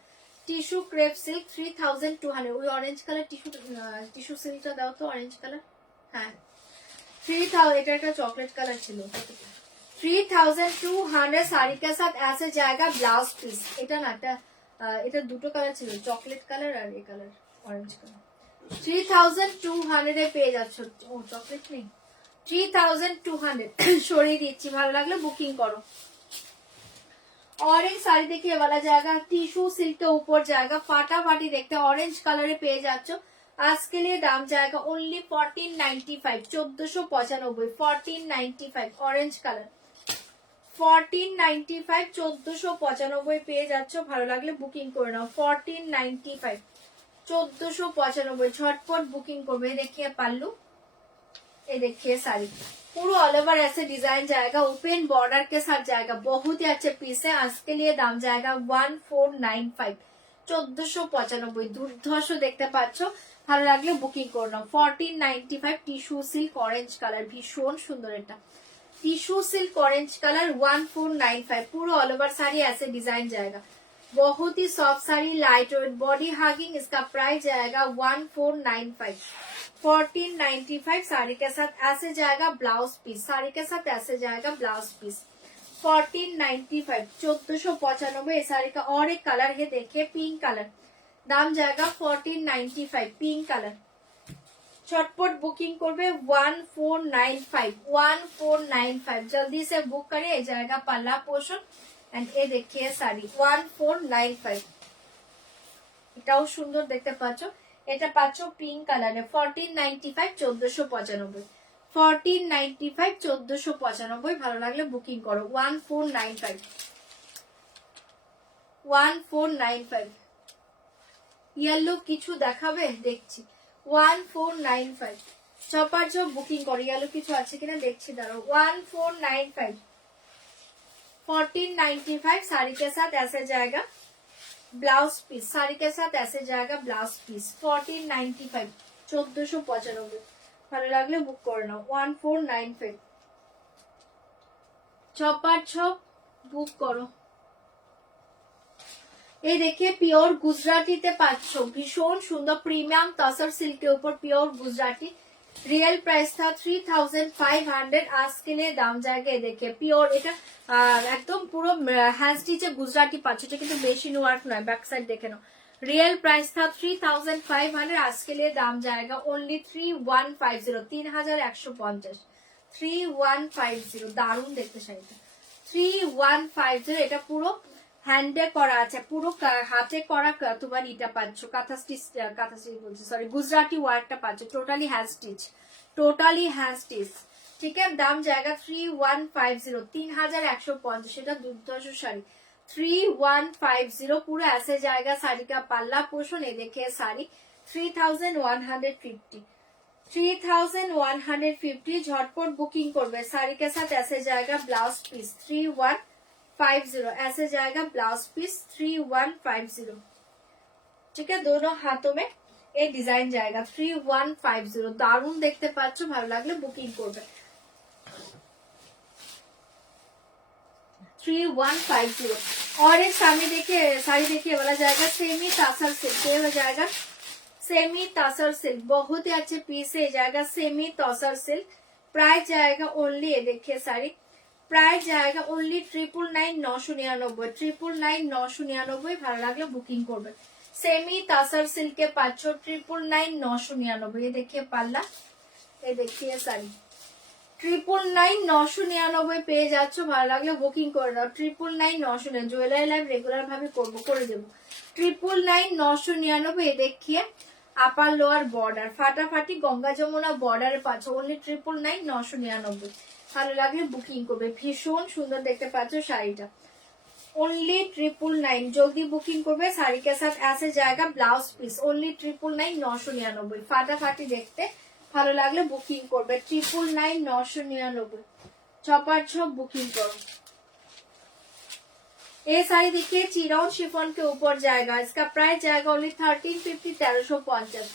Tissue crepe silk 3200। ওই অরেঞ্জ কালার টিস্যু সিল্কটা দাও তো, অরেঞ্জ কালার। হ্যাঁ, 3000। এটা একটা চকলেট কালার ছিল। 3200 साड़ी के साथ ऐसे जाएगा ब्लाउज पीस। এটা না, এটা দুটো কালার ছিল, চকলেট কালার আর এই কালার, অরেঞ্জ কালার। 3200 এ পেয়ে যাচ্ছ। ও চকলেট নেই, 3200 সরিয়ে দিচ্ছি। ভালো লাগলে বুকিং করো। ऑरेंज साड़ी देखिए, ये वाला जाएगा टिश्यू सिल्क के ऊपर जाएगा, फाटाफाटी देखते। ऑरेंज कलर पे जाচ্ছো। आज के लिए दाम जाएगा ओनली 1495, 1495, 1495। ऑरेंज कलर 1495, 1495 পেয়ে যাচ্ছ। ভালো লাগলে বুকিং করে নাও। 1495, 1495। झटपट बुकिंग করবে। देखिए पल्लू, ये देखिए साड़ी, पूरा ऑल ओवर ऐसे डिजाइन जाएगा, ओपन बॉर्डर के साथ जाएगा। बहुत ही अच्छे पीस है। आज के लिए दाम जाएगा 1495, 1495। দুর্ধর্ষ দেখতে পাচ্ছ। ভালো লাগলে বুকিং করে নাও। 1495। টিস্যু সিল্ক অরেঞ্জ কালার, ভীষণ সুন্দর। এটা टिश्यू सिल्क ऑरेंज कलर 1495। पूरा ऑल ओवर साड़ी ऐसे डिजाइन जाएगा। बहुत ही soft sari, light weight, body hugging. इसका प्राइस जाएगा 1495, 1495 साड़ी के साथ ऐसे जाएगा ब्लाउज पीस, साड़ी के साथ ऐसे जाएगा ब्लाउज पीस 1495 1495 इस साड़ी का। और एक कलर है देखिए पिंक कलर, दाम जाएगा 1495 पिंक कलर। चटपट बुकिंग करबे 1495 जल्दी से बुक करे जाएगा पल्ला पोर्शन। एंड ये देखिए साड़ी 1495 এটাও সুন্দর দেখতে পাচ্ছ, এটা পাচ্ছ পিঙ্ক কালারে 1495 1495 1495 1495 ভালো লাগলে বুকিং করো 1495 1495 ইয়েলো কিছু দেখাবে দেখছি 1495 চপার চপ বুকিং করো, ইয়েলো কিছু আছে কিনা দেখছি দাঁড়াও 1495 1495 साड़ी के साथ ऐसे जाएगा ब्लाउज पीस, साड़ी के साथ ऐसे जाएगा ब्लाउज पीस 1495 1495 ভালো লাগলে বুক করে নাও 1495 চপার ছপ বুক করো। এই দেখে পিওর গুজরাটিতে পাচ্ছ ভীষণ সুন্দর প্রিমিয়াম তসর সিল্কের উপর পিওর গুজরাটি। रियल प्राइस था 3500, आज के लिए दाम जाएगा देखिए पियोर এটা একদম পুরো হ্যান্ড স্টিচে গুজরাটি পাচ্ছ, এটা কিন্তু মেশিন ওয়ার্ক নয়। ব্যাক সাইড দেখে নাও। रियल प्राइस था 3500, आज के लिए दाम जाएगा ओनली 3150 3150 3150 দারুণ দেখতে শাড়িটা 3150 এটা পুরো হ্যান্ডে করা আছে, পুরো হাতে করা তোমার ইটা পাচ্ছ কাঁথা স্টিচ বলছি সরি গুজরাটি ওয়ার্কটা পাচ্ছ টোটালি হ্যান্ড স্টিচ ठीक है। दाम जाएगा 3150 3150 এটা দুর্ধর্ষ শাড়ি 3150 पूरा ऐसे जाएगा। साड़ी का पल्ला पोर्शन ये देखिए साड़ी 3150 झटपट बुकिंग करबे। साड़ी के साथ ऐसे जाएगा ब्लाउज पीस 3150 ऐसे जाएगा ब्लाउज पीस 3150 ठीक है। दोनों हाथों में ये डिजाइन जाएगा 3150 दारुण देखते पाচ্ছ, ভালো লাগলে বুকিং করবে 3150। और एक साड़ी देखिए वाला जाएगा सेमी तासर सिल्क, ये हो जाएगा सेमी तासर सिल्क, बहुत ही अच्छे पीस है जाएगा सेमी तासर सिल्क। प्राइस जाएगा ओनली ये देखिए साड़ी प्राइस जाएगा ओनली 999 999 ভালো লাগলে বুকিং করবে। सेमी तासर सिल्क के पाँच 999 ये देखिए पल्ला, ये देखिए साड़ी 999 পেয়ে যাচ্ছ, ভালো লাগলে বুকিং করে দাও 999 জুয়েলারি লাইভ রেগুলার ভাবে করবো করে দেবো 999 ये देखिए আপার লোয়ার বর্ডার ফাটাফাটি গঙ্গা যমুনা বর্ডারে পাচ্ছ ওনলি 999 ভালো লাগলে বুকিং করবে। ভীষণ সুন্দর দেখতে পাচ্ছ শাড়িটা ओनली 999 जल्दी बुकिंग करबे। साड़ी के साथ ऐसे जाएगा ब्लाउज पीस ओनली 999 फाटाफाटी देखते ভালো লাগলে বুকিং করবে 999 চপার ছপ বুকিং করো। ये साड़ी देखिए चिनौन शिफॉन के ऊपर जाएगा, इसका प्राइस जाएगा ओनली 1350 1350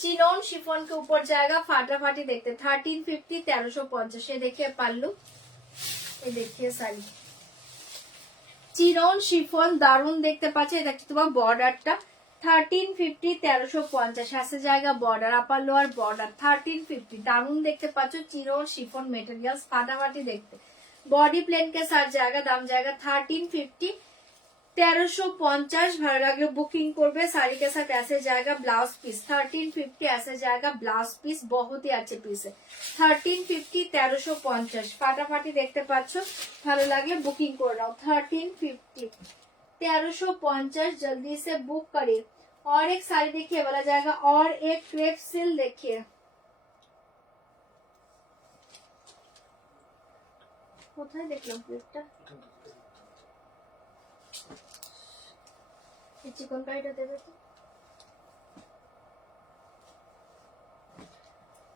चिनौन शिफॉन के ऊपर जाएगा फाटाफाटी देखते 1350 1350 ये देखिए पल्लू, ये देखिए साड़ी চিনন শিফন দারুন দেখতে পাচ্ছে। এটা তোমার বর্ডারটা 1350 1350 ऐसे जाएगा बॉर्डर अपर लोअर बॉर्डर 1350 दारुन देखते पाচ্ছ চিনন শিফন मेटेरियल्स फाटाफाटी देखते। बॉडी प्लेन के साथ जाएगा, दाम जाएगा 1350 1350 ভালো লাগলে বুকিং করবে। साड़ी के साथ ऐसे जाएगा ब्लाउज पीस 1350 ऐसे जाएगा ब्लाउज पीस, बहुत ही अच्छे पीस है 1350 1350 ফাটাফাটি দেখতে পাচ্ছ, ভালো লাগলে বুকিং করে নাও 1350 1350 जल्दी से बुक करिए। और एक साड़ी देखिए वाला जाएगा और एक क्रेप सिल्क देखिए কোথায় দেখলাম ক্রেপটা चिकन काइटा दे देते।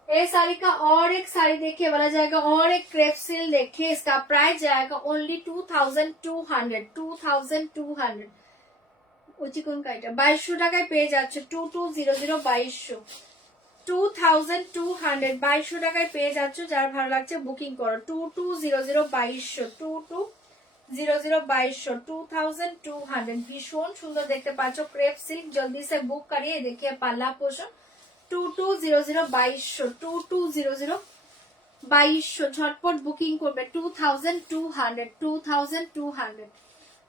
ये साड़ी का और एक साड़ी देखिए वाला जाएगा और एक क्रेप सिल्क देखिए, इसका प्राइस जाएगा ओनली 2200 वो चिकन काइटा 2200 টাকায় পেয়ে যাচ্ছে 2200 2200 টাকায় পেয়ে যাচ্ছ। যার ভালো লাগছে বুকিং করো 2200 2200 ভীষণ সুন্দর দেখতে পাচ্ছ ক্রেপ সিল্ক, जल्दी से बुक करिए। देखिए पल्ला पोर्शन 2200 2200 2200 ঝটপট বুকিং করবে 2200 2200 2200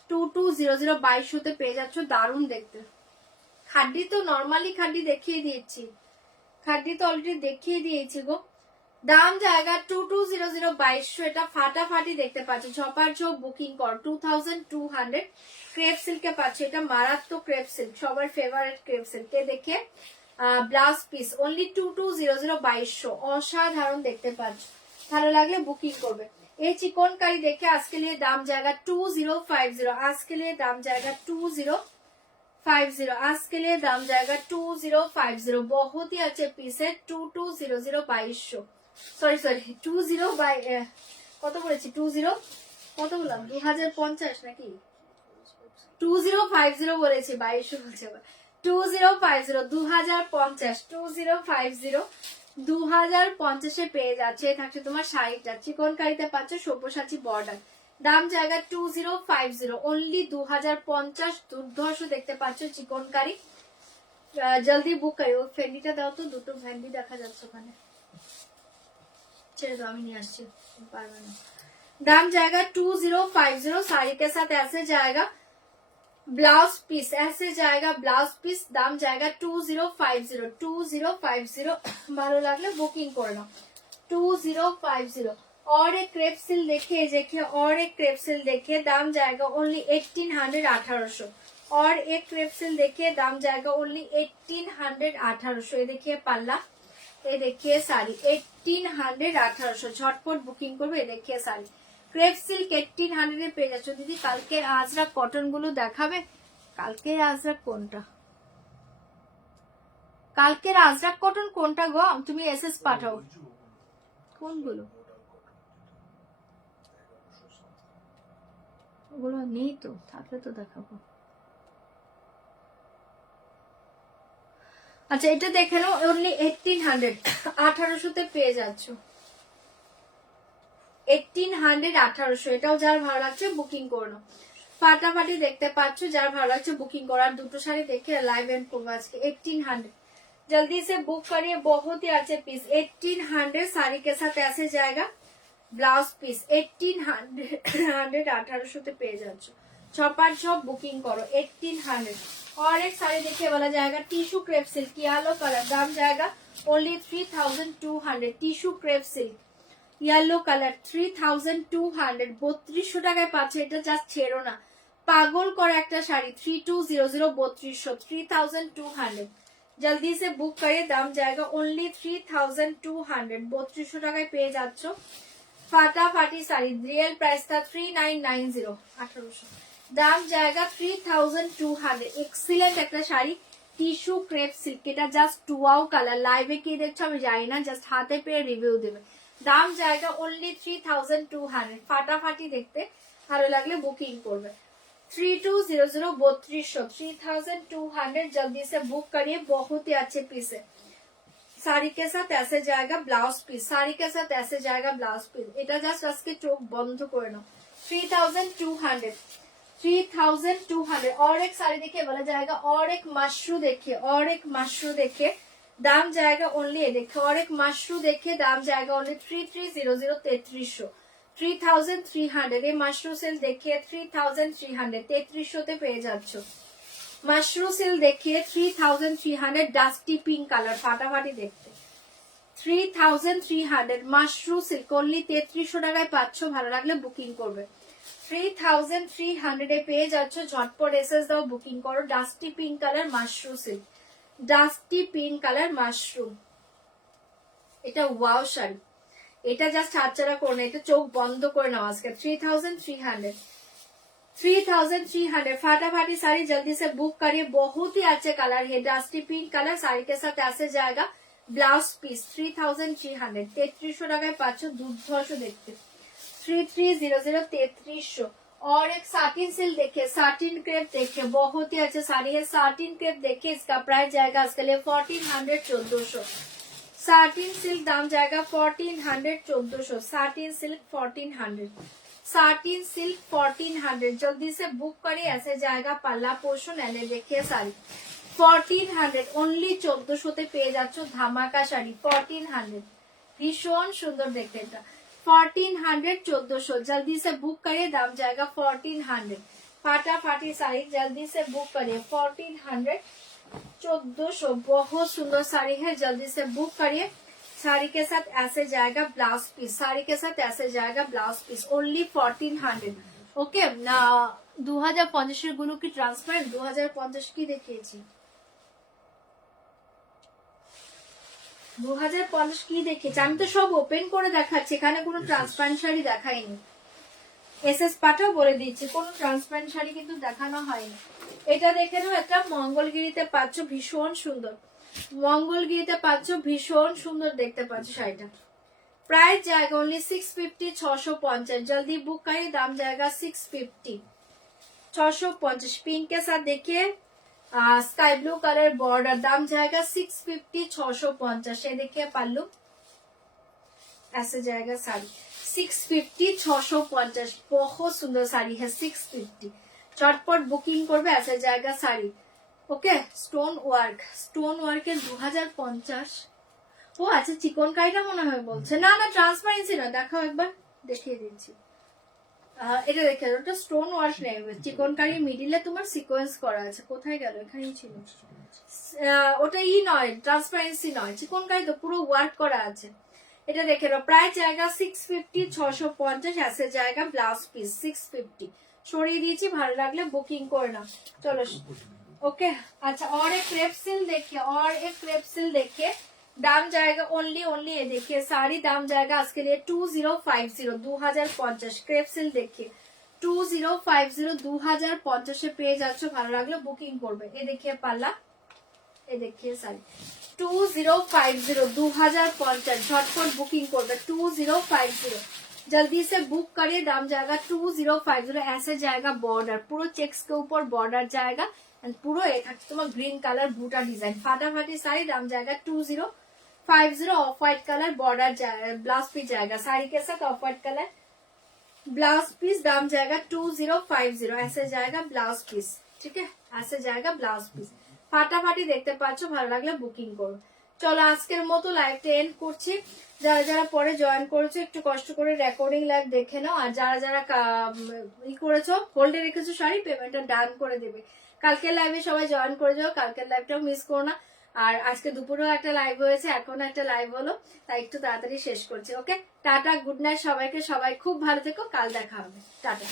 2200 পেয়ে যাচ্ছ। দারুণ দেখতে খাড্ডি তো নর্মালি খাড্ডি দেখিয়ে দিয়েছি, খাড্ডি তো অলরেডি দেখিয়ে দিয়েছি গো। দাম জায়গা 2200 2200 এটা ফাটাফাটি দেখতে পাচ্ছ। ঝপার ঝোপ বুকিং কর 2200 ক্রেপ সিল্কে পাচ্ছ। এটা মারাত্মক ক্রেপ সিল্ক, সবার ফেভারিট ক্রেপ সিল্ক। দেখে ব্লাউজ পিস অনলি 2200 2200 অসাধারণ দেখতে পাচ্ছ। ভালো লাগলে বুকিং করবে। এই চিকনকারি দেখে আজকে লিয়ে দাম জায়গা 2050 আজকে লিয়ে দাম জায়গা 2050 আজকে লিয়ে দাম জায়গা 2050 बहुत ही अच्छे पीस है 2200 2200 সরি 20 কত বলেছি 20 কত বললাম 2050 নাকি 2050 বলেছি 2200 বলছে 2050 2050 2050 2050 এ পেয়ে যাচ্ছে। থাকছে তোমার শাড়িটা চিকনকারিতে পাচ্ছ সব্যসাচী বর্ডার। দাম জায়গা 2050 অনলি 2050 দুর্ধর্ষ দেখতে পাচ্ছ চিকনকারি। জলদি বুক করি। ও ফেন্ডিটা দাও তো, দুটো ফেন্ডি দেখা যাচ্ছে ওখানে, ছেড়ে দাও আমি নিয়ে আসছি, পারবে না। दाम जाएगा 2050 साड़ी के साथ ऐसे जाएगा ब्लाउज पीस, ऐसे जाएगा ब्लाउज पीस। दाम जाएगा 2050 2050 ভালো লাগলে বুকিং করে নাও 2050। और एक क्रेप सिल देखिए और एक क्रेप सिल देखिए दाम जाएगा ओनली 1800 1800। और एक क्रेप सिल देखिए दाम जाएगा ओनली 1800 1800। ये देखिए पल्ला, ये देखिए साड़ी 1800 1800 झटपट बुकिंग করবে। देखिए साड़ी ক্রেপ সিল্ক 1800 এ পেয়ে যাচ্ছ। দিদি কালকে আজরাক কটন গুলো দেখাবে? কালকে আজরাক কোনটা, কালকের আজরাক কটন কোনটা গো? তুমি এসএস পাঠাও কোনগুলো, ওগুলো নেই তো, থাকলে তো দেখাবো। আচ্ছা এটা দেখে নাও অনলি 1800 1800 তে পেয়ে যাচ্ছ 1800 1800। এটাও যার ভালো লাগছে বুকিং করে নাও। ফাটাফাটি দেখতে পাচ্ছ, যার ভালো লাগছে বুকিং করার। দুটো শাড়ি দেখে লাইভ এন্ড করবো আজকে 1800। जल्दी से बुक करिए, बहुत ही अच्छे पीस 1800 साड़ी के साथ ऐसे जाएगा ब्लाउज पीस 1800 1800 তে পেয়ে যাচ্ছ। ছপার ছপ বুকিং করো 1800। और एक साड़ी देखिए वाला जाएगा tissue crepe silk yellow colour. दाम जाएगा only 3200 tissue crepe silk yellow colour 3200 3200 টাকায় পাচ্ছে। এটা জাস্ট ছেড়ো না, পাগল করা একটা শাড়ি 3200 3200 जल्दी से बुक करिए। दाम जाएगा ओनली 3200 3200 টাকায় পেয়ে যাচ্ছ। ফাটাফাটি শাড়ি রিয়েল প্রাইস था 3990 1800। দাম জায়গা 3200 এক্সিলেন্ট একটা শাড়ি টিস্যু ক্রেপ সিল্ক। এটা জাস্ট টুয়াও কালার। লাইভে কি দেখছো আমি জানি না, জাস্ট হাতে পেয়ে রিভিউ দেবে। দাম জায়গা ओनली 3200 ফাটাফাটি দেখতে। ভালো লাগলে বুকিং করবে 3200 3200 जल्दी से बुक करिए, बहुत ही अच्छे पीस है। साड़ी के साथ ऐसे जाएगा ब्लाउज पीस, साड़ी के साथ ऐसे जाएगा ब्लाउज पीस। এটা জাস্ট আজকে চোখ বন্ধ করে নাও 3200 3200। और एक साड़ी देखिए बोला जाएगा और एक मशरू देखिए, और एक मशरू देखिए दाम जाएगा ओनली, ये देखिए और एक मशरू देखिए दाम जाएगा ओनली 3300 3300 3300। ये मशरू सिल देखिए 3300 3300 তে পেয়ে যাচ্ছ। मशरू सिल देखिए 3300 ডাস্টি পিঙ্ক কালার ফাটাফাটি দেখতে 3300 मशरू सिल्क ओनली 3300 টাকায় পাচ্ছ। ভালো লাগলে বুকিং করবে 3300 এ পেয়ে যাচ্ছ। ঝটপট এসএস দাও বুকিং করো। Dusty pink colour Mashru silk, dusty pink colour mushroom. এটা ওয়াও শাড়ি, এটা জাস্ট হাতছাড়া করো না, এটা চোখ বন্ধ করে নাও আজকে 3300 3300 फाटाफाटी साड़ी जल्दी से बुक करिए। बहुत ही अच्छे कलर है डस्टी पिंक कलर। साड़ी के साथ ऐसे जाएगा ब्लाउज पीस 3300 3300 টাকায় পাচ্ছ। দুর্ধর্ষ দেখতে 3300 3300। और एक साटिन सिल्क देखिए, साटिन क्रेप देखिए, बहुत ही अच्छे साड़ी है। साटिन क्रेप देखिए, इसका प्राइस जाएगा इसके लिए 1400 1400। साटिन सिल्क दाम जाएगा 1400 1400। साटिन सिल्क 1400 साटिन सिल्क 1400 जल्दी से बुक करिए। ऐसे जाएगा पल्ला पोर्शन एले देखिए साड़ी 1400 অনলি 1400-তে পেয়ে যাচ্ছ ধামাকা শাড়ি 1400 भीषण सुंदर देखते हैं 1400 1400 जल्दी से बुक करिए दाम जाएगा 1400 फाटाफाटी साड़ी जल्दी से बुक करिए 1400 1400 बहुत सुंदर साड़ी है जल्दी से बुक करिए साड़ी के साथ ऐसे जाएगा ब्लाउज पीस साड़ी के साथ ऐसे जाएगा ब्लाउज पीस ओनली 1400 ओके ना 2050 गुलो की ट्रांसपेरेंट 2050 की देखिए 2050 কি দেখেছি আমি তো সব ওপেন করে দেখাচ্ছি এখানে কোনো ট্রান্সপারেন্ট শাড়ি দেখাইনি এসএস পাটাও বলে দিচ্ছি কোনো ট্রান্সপারেন্ট শাড়ি কিন্তু দেখানো হয়নি এটা দেখে নাও একটা মঙ্গলগিরিতে পাচ্ছ ভীষণ সুন্দর মঙ্গলগিরিতে পাচ্ছ ভীষণ সুন্দর দেখতে পাচ্ছ শাড়িটা प्राइस जाएगा ओनली 650 650 जल्दी बुक करिए दाम जाएगा 650 650 पिंक के साथ देखिए स्काई ब्लू कलर बॉर्डर दाम जाएगा 650 650 ये देखिए पल्लू ऐसे जाएगा साड़ी 650 650 बहुत सुंदर साड़ी है 650 चटपट बुकिंग करबे ऐसे जाएगा साड़ी ओके स्टोन वर्क के 2050 ও আচ্ছা চিকন কাইটা মনে হয় বলছে না না ট্রান্সপারেন্সি না দেখাও একবার দেখিয়ে দিচ্ছি এটা দেখে ওটা স্টোন ওয়ার্ক নেই চিকন কারি মিডিলে তোমার সিকোয়েন্স করা আছে কোথায় গেল এখানেই ছিল ওটা নয় ট্রান্সপারেন্সি নয় চিকন কারি তো পুরো ওয়ার্ক করা আছে এটা দেখে নাও প্রাইস জায়গা 650 650 ऐसे जाएगा ब्लाउज पीस 650 সরিয়ে দিয়েছি ভালো লাগলে বুকিং করে নাও চলো ओके अच्छा और एक क्रेप सिल देखिए दाम जाएगा ओनली ये देखिए साड़ी दाम जाएगा आज के लिए 2050 2050 क्रेप सिल देखिए 2050 2050 से পেয়ে যাচ্ছ ভালো লাগলো বুকিং করবে এই देखिए পাল্লা এই देखिए साड़ी 2050 2050 झटपट बुकिंग करবে 2050 जल्दी से बुक करिए दाम जाएगा 2050 ऐसे जाएगा बॉर्डर पूरा चेक्स के ऊपर बॉर्डर जाएगा एंड पूरा ये था तुम्हारा ग्रीन कलर बूटा डिजाइन फाटाफाटी साड़ी दाम जाएगा 2050 off white colour border blouse piece जाएगा साड़ी के साथ off white colour blouse piece दाम जाएगा 2050 ऐसे जाएगा ब्लाउज पीस ठीक है ऐसे जाएगा ब्लाउज पीस ফাটাফাটি দেখতে পাচ্ছ ভালো লাগলে বুকিং করো চলো আজকের মতো লাইভটা এন্ড করছি যারা যারা পরে জয়েন করেছো একটু কষ্ট করে রেকর্ডিং লাইভ দেখে নাও আর যারা যারা করেছো হোল্ডে রেখেছো শাড়ি পেমেন্টটা ডান করে দেবে কালকের লাইভে সবাই জয়েন করে যাও কালকের লাইভটাও মিস করো না আর আজকে দুপুরেও একটা লাইভ হয়েছে এখন একটা লাইভ হলো তাই একটু তাড়াতাড়ি শেষ করছি ওকে টাটা গুড নাইট সবাইকে সবাই খুব ভালো থেকো কাল দেখা হবে টাটা